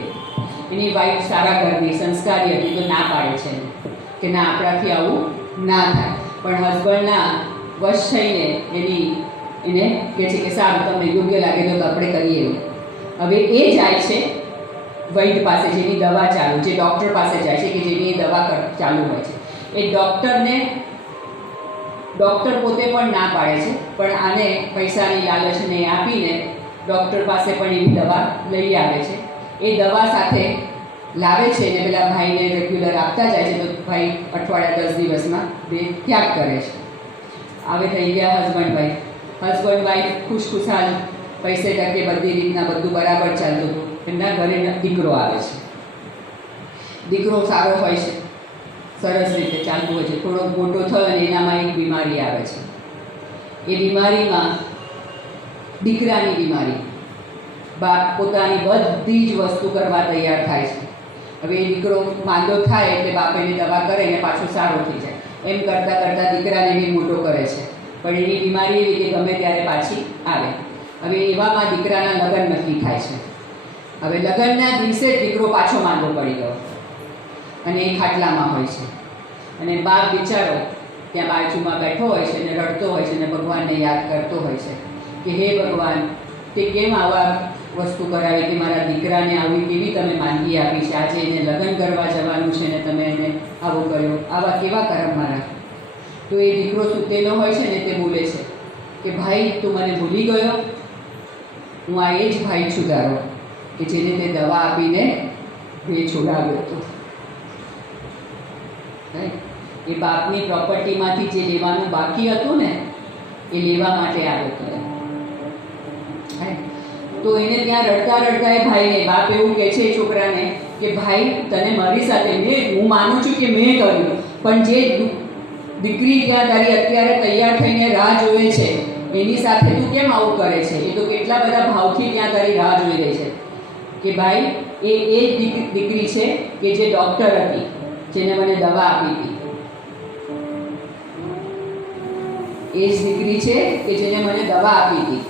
એની વાઈફ સારા ઘરની સંસ્કારી હતી તો ના પાડે છે કે ના, આપણાથી આવું ના થાય. પણ હસબન્ડના વશ થઈને એને કહે છે કે સારું, તમને યોગ્ય લાગે તો આપણે કરીએ એવું. હવે એ જાય છે વૈદ્ય પાસે, જેની દવા ચાલુ, જે ડૉક્ટર પાસે જાય છે કે જેની દવા ચાલુ હોય છે. એ ડૉક્ટર પોતે પણ ના પાડે છે, પણ આને પૈસાની લાલચને આપીને ડૉક્ટર પાસે પણ એવી દવા લઈ આવે છે. એ દવા સાથે લાવે છે ને પેલા ભાઈને રેગ્યુલર આપતા જાય છે. તો ભાઈ અઠવાડિયા 10 દિવસમાં દેહ ત્યાગ કરે છે. આવે થઈ ગયા હસબન્ડ વાઈફ ખુશખુશાલ, પૈસે ટકે બધી રીતના બધું બરાબર ચાલતું હતું. એમના ઘરે દીકરો આવે છે. દીકરો સારો હોય છે, સરસ રીતે ચાલતું હોય છે. થોડો મોટો થયો અને એનામાં એક બીમારી આવે છે. એ બીમારીમાં દીકરાની બીમારી, બાપ પોતાની બધી જ વસ્તુ કરવા તૈયાર થાય છે. હવે એ દીકરો માંદો થાય એટલે બાપ એની દવા કરે ને પાછો સારો થઈ જાય. એમ કરતાં કરતાં દીકરાને બી મોટો કરે છે. પણ એની બીમારી એવી કે ગમે ત્યારે પાછી આવે. હવે એવામાં દીકરાના લગ્ન નક્કી થાય છે. હવે લગ્નના દિવસે જ દીકરો પાછો માંદો પડી ગયો. અને એ ખાટલામાં હોય છે અને બાપ બિચારો ત્યાં બાજુમાં બેઠો હોય છે અને રડતો હોય છે અને ભગવાનને યાદ કરતો હોય છે કે હે ભગવાન, તે કેમ આવા વસ્તુ કરાવી કે મારા દીકરાને આવી કેવી તમે માંદગી આપી છે, આજે એને લગ્ન કરવા જવાનું છે ને તમે એને આવું કર્યું, આવા કેવા કરમ મારા. તો એ દીકરો સૂતેલો હોય છે ને તે બોલે છે કે ભાઈ, તું મને ભૂલી ગયો, હું આ એ જ ભાઈ છું તારો કે જેને તે દવા આપીને ભે છોડાવ્યો હતો. એ બાપની પ્રોપર્ટીમાંથી જે લેવાનું બાકી હતું ને એ લેવા માટે આવ્યો હતો. તો એને ત્યાં રડતા રડતા એ ભાઈને, બાપ એવું કહે છે એ છોકરાને કે ભાઈ, તને મારી સાથે હું માનું છું કે મેં કર્યું, પણ જે દીકરી ત્યાં તારી અત્યારે તૈયાર થઈને રાહ જોવે છે એની સાથે તું કેમ આવું કરે છે? એ તો કેટલા બધા ભાવથી ત્યાં તારી રાહ જોઈ રહી છે. કે ભાઈ, એ જ દીકરી છે કે જે ડૉક્ટર હતી, જેને મને દવા આપી હતી. એ જ દીકરી છે કે જેને મને દવા આપી હતી.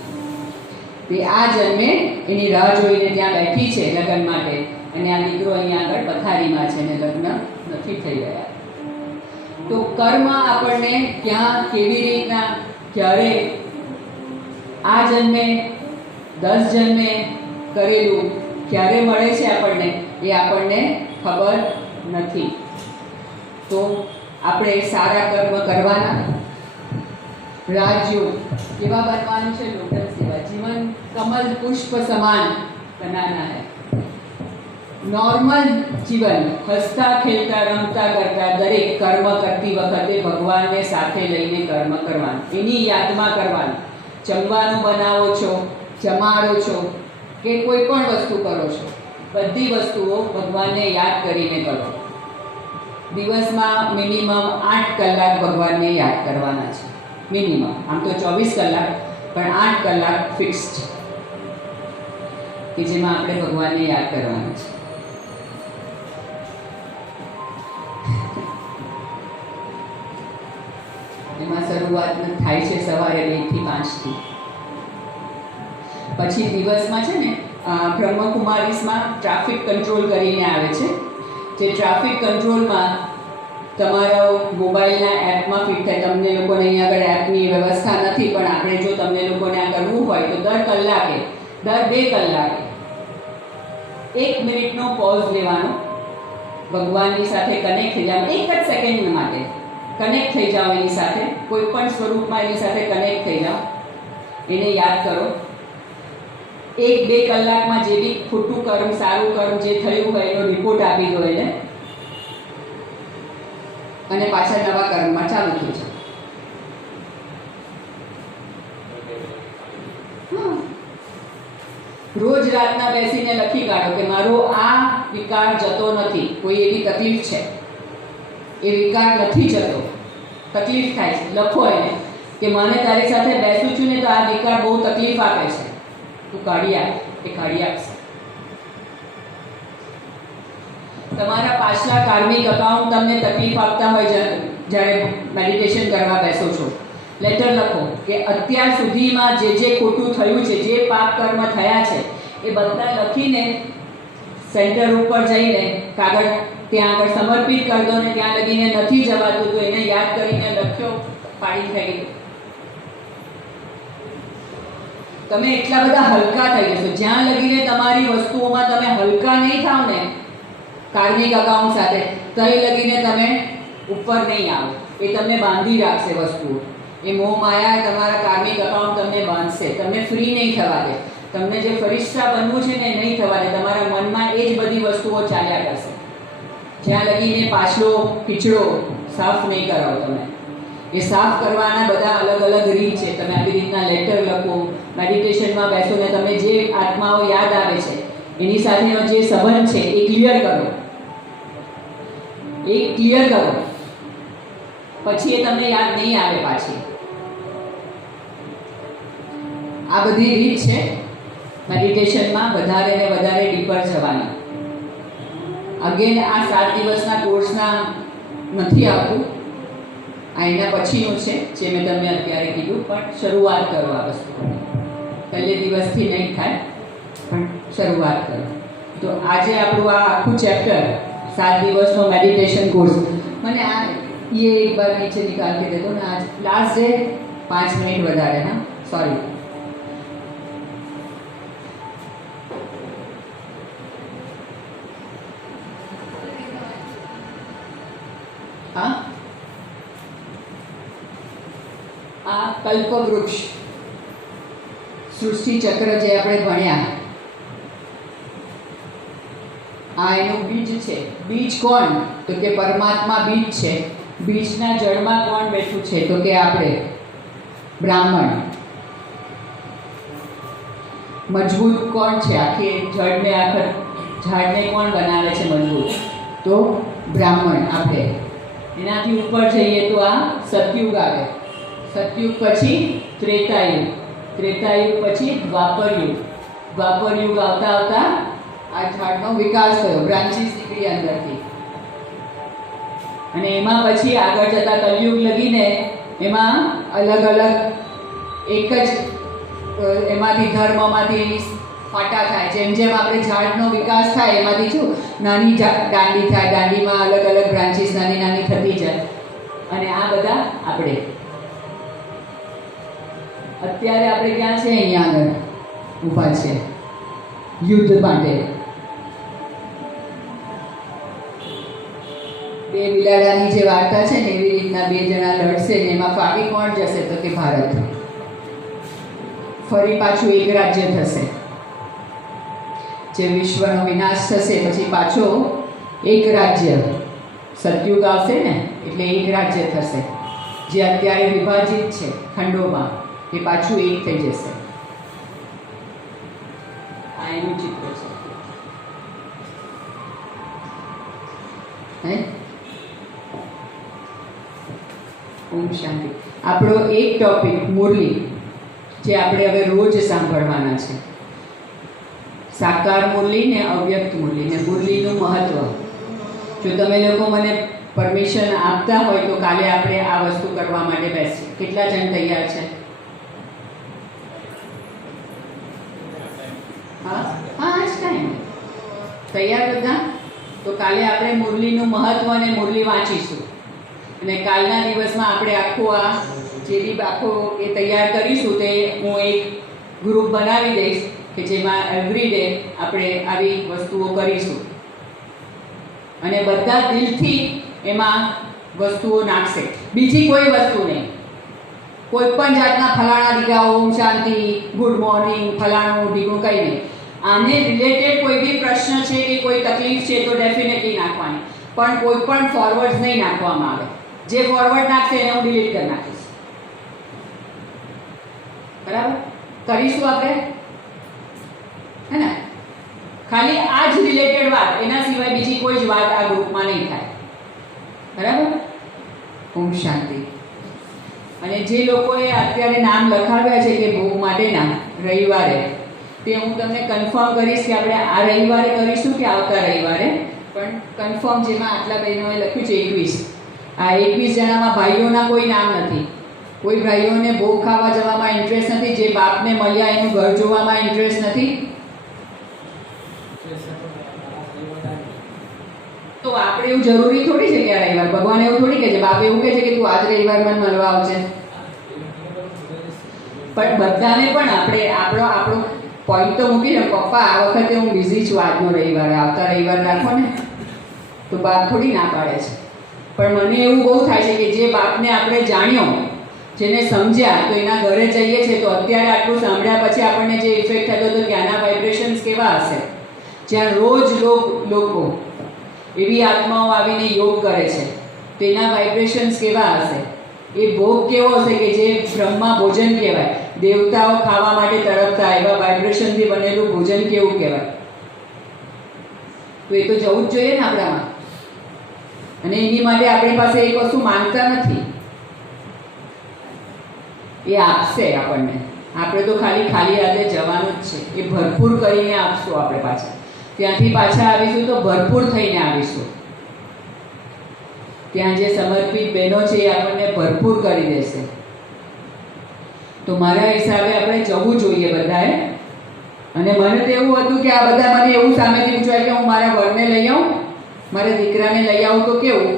તે આ જન્મે એની રાહ જોઈને ત્યાં બેઠી છે લગ્ન માટે, અને આ દીકરો અહીંયા આગળ પથારીમાં છે અને લગ્ન નથી થઈ રહ્યા. તો કર્મ આપણને ક્યાં, કેવી રીતના, ક્યારે, આ જન્મે 10 જન્મે કરેલું ક્યારે મળે છે આપણને એ આપણને ખબર નથી. તો આપણે સારા કર્મ કરવાના, રાજ્યો કેવા બનવાનું છે? લોટસ સેવા, જીવન કમલ પુષ્પ સમાન બનાના હૈ. નોર્મલ જીવન, હસતા ખેલતા રમતા કરતા દરેક કર્મ કરતી વખતે ભગવાનને સાથે લઈને કર્મ કરવાનું, એની યાદમાં કરવાનું. જમવાનું બનાવો છો, જમાડો છો કે કોઈ પણ વસ્તુ કરો છો, બધી વસ્તુઓ ભગવાનને યાદ કરીને કરો. દિવસમાં મિનિમમ 8 કલાક ભગવાનને યાદ કરવાના છે. મિનિમમ, આમ તો 24 કલાક, પણ 8 કલાક ફિક્સ્ડ કે જેમાં આપણે ભગવાનને યાદ કરવાના છે. એમાં શરૂઆત થાય છે સવારે 2 થી 5 થી. પછી દિવસમાં છે ને બ્રહ્મકુમારીસમાં ટ્રાફિક કંટ્રોલ કરીને આવે છે, જે ટ્રાફિક કંટ્રોલમાં તમારો મોબાઈલના એપમાં ફિટ થાય. તમને લોકોને અહીંયા આગળ એપની વ્યવસ્થા નથી, પણ આપણે જો તમને લોકોને આ કરવું હોય તો દર કલાકે, દર 2 કલાકે 1 મિનિટનો પોઝ લેવાનો, ભગવાનની સાથે કનેક્ટ થઈ જાવ. 1 જ સેકન્ડ માટે કનેક્ટ થઈ જાઓ એની સાથે, કોઈ પણ સ્વરૂપમાં એની સાથે કનેક્ટ થઈ જાઓ, એને યાદ કરો. 1-2 કલાકમાં જે બી ખોટું કર્મ, સારું કર્મ જે થયું હોય એનો રિપોર્ટ આપી દો એને, અને પાછા નવા કર્મમાં ચાલુ થઈ જાય. રોજ રાતના બેસીને લખી કાઢો કે મારો આ વિકાર જતો નથી, કોઈ એવી તકલીફ છે, એ વિકાર નથી જતો, તકલીફ થાય છે. લખો એને કે મને તારી સાથે બેસું છું ને તો આ વિકાર બહુ તકલીફ આપે છે, તું કાઢી આપ. એ કાઢી આપશે. તમારા પાછલા કાર્મિક અકાઉન્ટ તમને તકલીફ આપતા હોય જ્યારે મેડિટેશન કરવા બેસો છો, લેટર લખો કે અત્યાર સુધીમાં જે જે ખોટું થયું છે, જે પાપ કર્મ થયા છે એ બધા લખીને સેન્ટર ઉપર જઈને કાગળ ત્યાં આગળ સમર્પિત કરી દો. ને ત્યાં લગીને નથી જવાતું તો એને યાદ કરીને લખ્યો, પાડી થઈ ગયું. તમે એટલા બધા હલકા થઈ જશો. જ્યાં લગીને તમારી વસ્તુઓમાં તમે હલકા નહીં થાવ ને કાર્મિક અકાઉન્ટ સાથે, તઈ લગીને તમે ઉપર નહીં આવો. એ તમને બાંધી રાખશે વસ્તુઓ. એ મોહ માયા તમારા કાર્મિક અકાઉન્ટ તમને બાંધશે, તમને ફ્રી નહીં થવા દે. તમને જે ફરિશ્તા બનવું છે ને નહીં થવા દે. તમારા મનમાં એ જ બધી વસ્તુઓ ચાલ્યા કરશે જ્યાં લગીને પાછલો પીછડો સાફ નહીં કરાવો. તમે એ સાફ કરવાના બધા અલગ અલગ રીત છે. તમે આવી રીતના લેટર લખો, મેડિટેશનમાં બેસો ને તમે જે આત્માઓ યાદ આવે છે એની સાથેનો જે સંબંધ છે એ ક્લિયર કરો. એ ક્લિયર કરો, પછી એ તમને યાદ નહીં આવે પાછી. આ બધી રીત છે મેડિટેશનમાં વધારે ને વધારે ડીપર જવાની. અગેન આ 7 દિવસના કોર્સના નથી આવતું, આ એના પછીનું છે જે મેં તમને અત્યારે કીધું. પણ શરૂઆત કરો આ વસ્તુની. પહેલે દિવસથી નહીં થાય, પણ શરૂઆત કરો. તો આજે આપણું આ આખું ચેપ્ટર 7 दिवस नो मेडिटेशन कोर्स। मैंने ये एक बार नीचे निकाल के दे दो ना, आज लास्ट डे 5 मिनट વધારે। हाँ सॉरी, हाँ आ कल्पवृक्ष सृष्टि चक्र जे આપણે ભણ્યા, આ એનું બીજ છે। બીજ કોણ? તો કે પરમાત્મા બીજ છે। બીજના જળમાં કોણ બેઠું છે? તો કે આપણે બ્રાહ્મણ। મજબૂત કોણ છે? આખી જળને આખર ઝાડને કોણ બનાવે છે મજબૂત? તો બ્રાહ્મણ આપણે। એનાથી ઉપર જઈએ તો આ સતયુગ આવે। સતયુગ પછી ત્રેતાયુગ, ત્રેતાયુગ પછી દ્વાપરયુગ, દ્વાપરયુગ આવતા આવતા આ ઝાડનો વિકાસ થયો, બ્રાન્ચીસ નીકળી અંદરથી। અને એમાં પછી આગળ જતા કલયુગ લગીને એમાં અલગ અલગ એક જ એમાંથી ધર્મમાંથી ફાટા થાય। જેમ જેમ આપણે ઝાડનો વિકાસ થાય એમાંથી શું નાની દાંડી થાય, દાંડીમાં અલગ અલગ બ્રાન્ચીસ નાની નાની થતી જાય। અને આ બધા આપણે અત્યારે આપણે ક્યાં છે? અહીંયા આગળ ઊભા છે યુદ્ધ માટે। બે બિલાડાની જે વાર્તા છે ને એવી રીતના બે જણા લડશે ને એમાં ફાટી કોણ જશે? તો કે ભારત। ફરી પાછું એક રાજ્ય થશે। જે વિશ્વનો વિનાશ થશે પછી પાછો એક રાજ્ય સતયુગ આવશે ને એટલે એક રાજ્ય થશે। જે અત્યારે વિભાજિત છે ખંડોમાં એ પાછું એક થઈ જશે। આ એનું ચિત્ર છે। ઓમ શાંતિ। આપણો એક ટોપિક મુરલી, જે આપણે હવે રોજ સાંભળવાના છે। સાકાર મુરલી ને અવ્યક્ત મુરલી ને મુરલીનું મહત્વ। જો તમે લોકો મને પરમિશન આપતા હોય તો કાલે આપણે આ વસ્તુ કરવા માટે બેસીએ। કેટલા જણ તૈયાર છે? હા હા, આજ ટાઈમ તૈયાર બધા? તો કાલે આપણે મુરલીનું મહત્વ અને મુરલી વાંચીશું। અને કાલના દિવસમાં આપણે આખું આ જે બી આખો એ તૈયાર કરીશું તે હું એક ગ્રુપ બનાવી દઈશ કે જેમાં એવરી ડે આપણે આવી વસ્તુઓ કરીશું। અને બધા દિલથી એમાં વસ્તુઓ નાખશે, બીજી કોઈ વસ્તુ નહીં। કોઈ પણ જાતના ફલાણા દીકરા ઓમ શાંતિ, ગુડ મોર્નિંગ, ફલાણું ઢીકું કંઈ નહીં। આને રિલેટેડ કોઈ બી પ્રશ્ન છે કે કોઈ તકલીફ છે તો ડેફિનેટલી નાખવાની, પણ કોઈ પણ ફોરવર્ડ નહીં નાખવામાં આવે। જે ફોરવર્ડ નાખશે એને હું ડિલીટ કરી નાખીશ। બરાબર? કરીશું આપણે, હે ને? ખાલી આ જ રિલેટેડ વાત, એના સિવાય બીજી કોઈ જ વાત આ ગ્રુપમાં નહીં થાય। બરાબર? ઓમ શાંતિ। અને જે લોકોએ અત્યારે નામ લખાવ્યા છે કે ભોગ માટેના રવિવારે, તે હું તમને કન્ફર્મ કરીશ કે આપણે આ રવિવારે કરીશું કે આવતા રવિવારે, પણ કન્ફર્મ જેમાં આટલા બહેનોએ લખ્યું છે 21, આ 21 જણામાં ભાઈઓના કોઈ નામ નથી। કોઈ ભાઈઓને ભોગ ખાવા જવામાં ઇન્ટરેસ્ટ નથી, જે બાપને મળ્યા એનું ઘર જોવામાં ઇન્ટરેસ્ટ નથી। તો આપણે એવું જરૂરી થોડી છે કે આ રવિવાર, ભગવાન એવું થોડી કહે છે, બાપ એવું કહે છે કે તું આજ રવિવાર મને મળવા આવશે। પણ બધાને પણ આપણે આપણો પોઈન્ટ તો મૂકી દો, પપ્પા આ વખતે હું બિઝી છું, આજનો રવિવાર, આવતા રવિવાર રાખો ને, તો બાપ થોડી ના પાડે છે। પણ મને એવું બહુ થાય છે કે જે બાપને આપણે જાણ્યો, જેને સમજ્યા, તો એના ઘરે જઈએ છીએ તો અત્યારે આટલું સાંભળ્યા પછી આપણને જે ઇફેક્ટ થતો તો ત્યાંના વાઇબ્રેશન્સ કેવા હશે? જ્યાં રોજ લોકો એવી આત્માઓ આવીને યોગ કરે છે, તેના વાઇબ્રેશન્સ કેવા હશે? એ ભોગ કેવો હશે કે જે બ્રહ્મા ભોજન કહેવાય, દેવતાઓ ખાવા માટે તરફતા એવા વાઇબ્રેશનથી બનેલું ભોજન કેવું કહેવાય? તો એ તો જવું જ જોઈએ ને આપણામાં। અને એની માટે આપણી પાસે એક વસ્તુ માંગતા નથી, એ આપશે આપણને। આપણે તો ખાલી હાથે જવાનું જ છે, એ ભરપૂર કરીને આપશું આપણે પાછા। ત્યાંથી પાછા આવીશું તો ભરપૂર થઈને આવીશું। ત્યાં જે સમર્પિત બહેનો છે એ આપણને ભરપૂર કરી દેશે। તો મારા હિસાબે આપણે જવું જોઈએ બધાએ। અને મને તો એવું હતું કે આ બધા મને એવું સામેથી પૂછાય કે હું મારા વરને લઈ આવું, મારા દીકરાને લઈ આવું તો કેવું?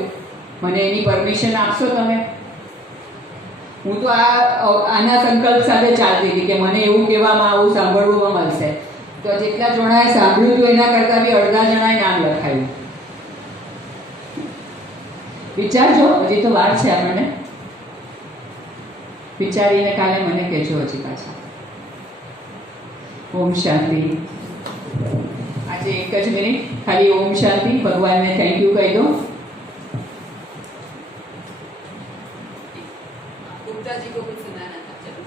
મને એની પરમિશન આપશો તમે? હું તો આના સંકલ્પ સાથે ચાલતી હતી કે મને એવું કહેવામાં આવું સાંભળવામાં મળશે. તો જેટલા જણાએ સાંભળ્યું હતું એના કરતાં બી અડધા જણાએ નામ લખાયું. વિચારજો, હજી તો વાર છે આપણને. વિચારીને કાલે મને કહેજો હજી પાછા. ઓમ શાંતિ. આજે એક જ મિનિટ ખાલી ઓમ શાંતિ, ભગવાનને થેન્ક યુ કહી દો. गुप्ता जी को कुछ सुनाना था. चलो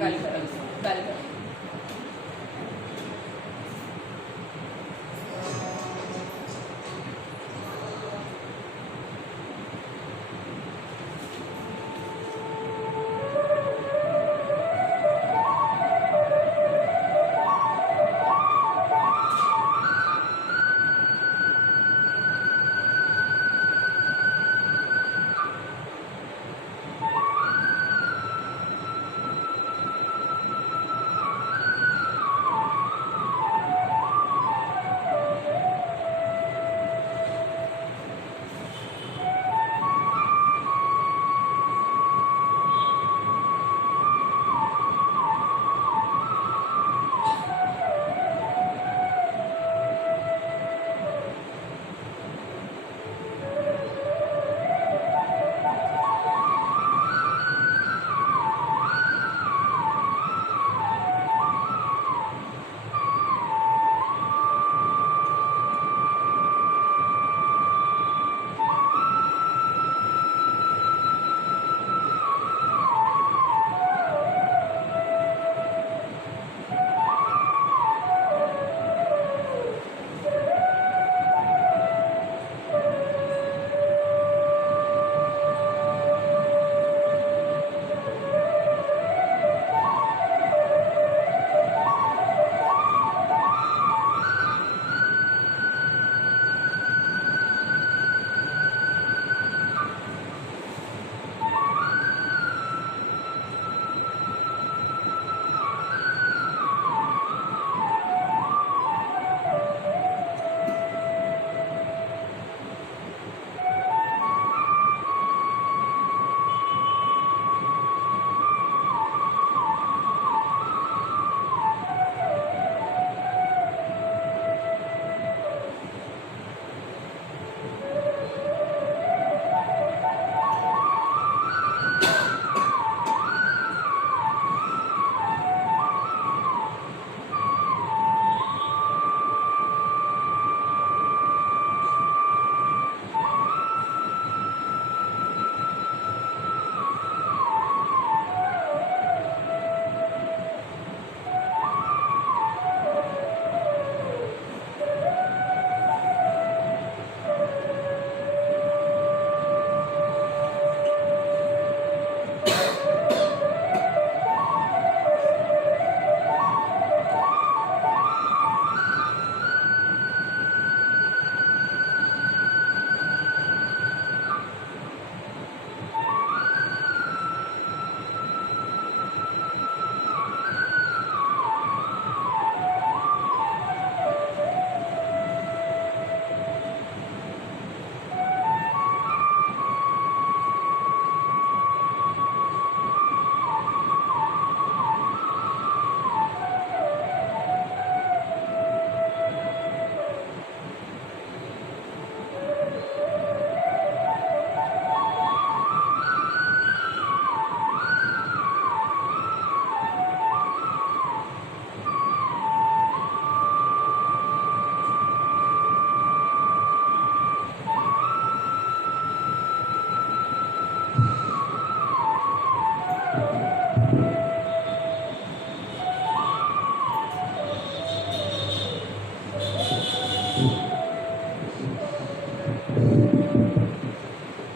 कल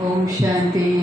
ओम शांति।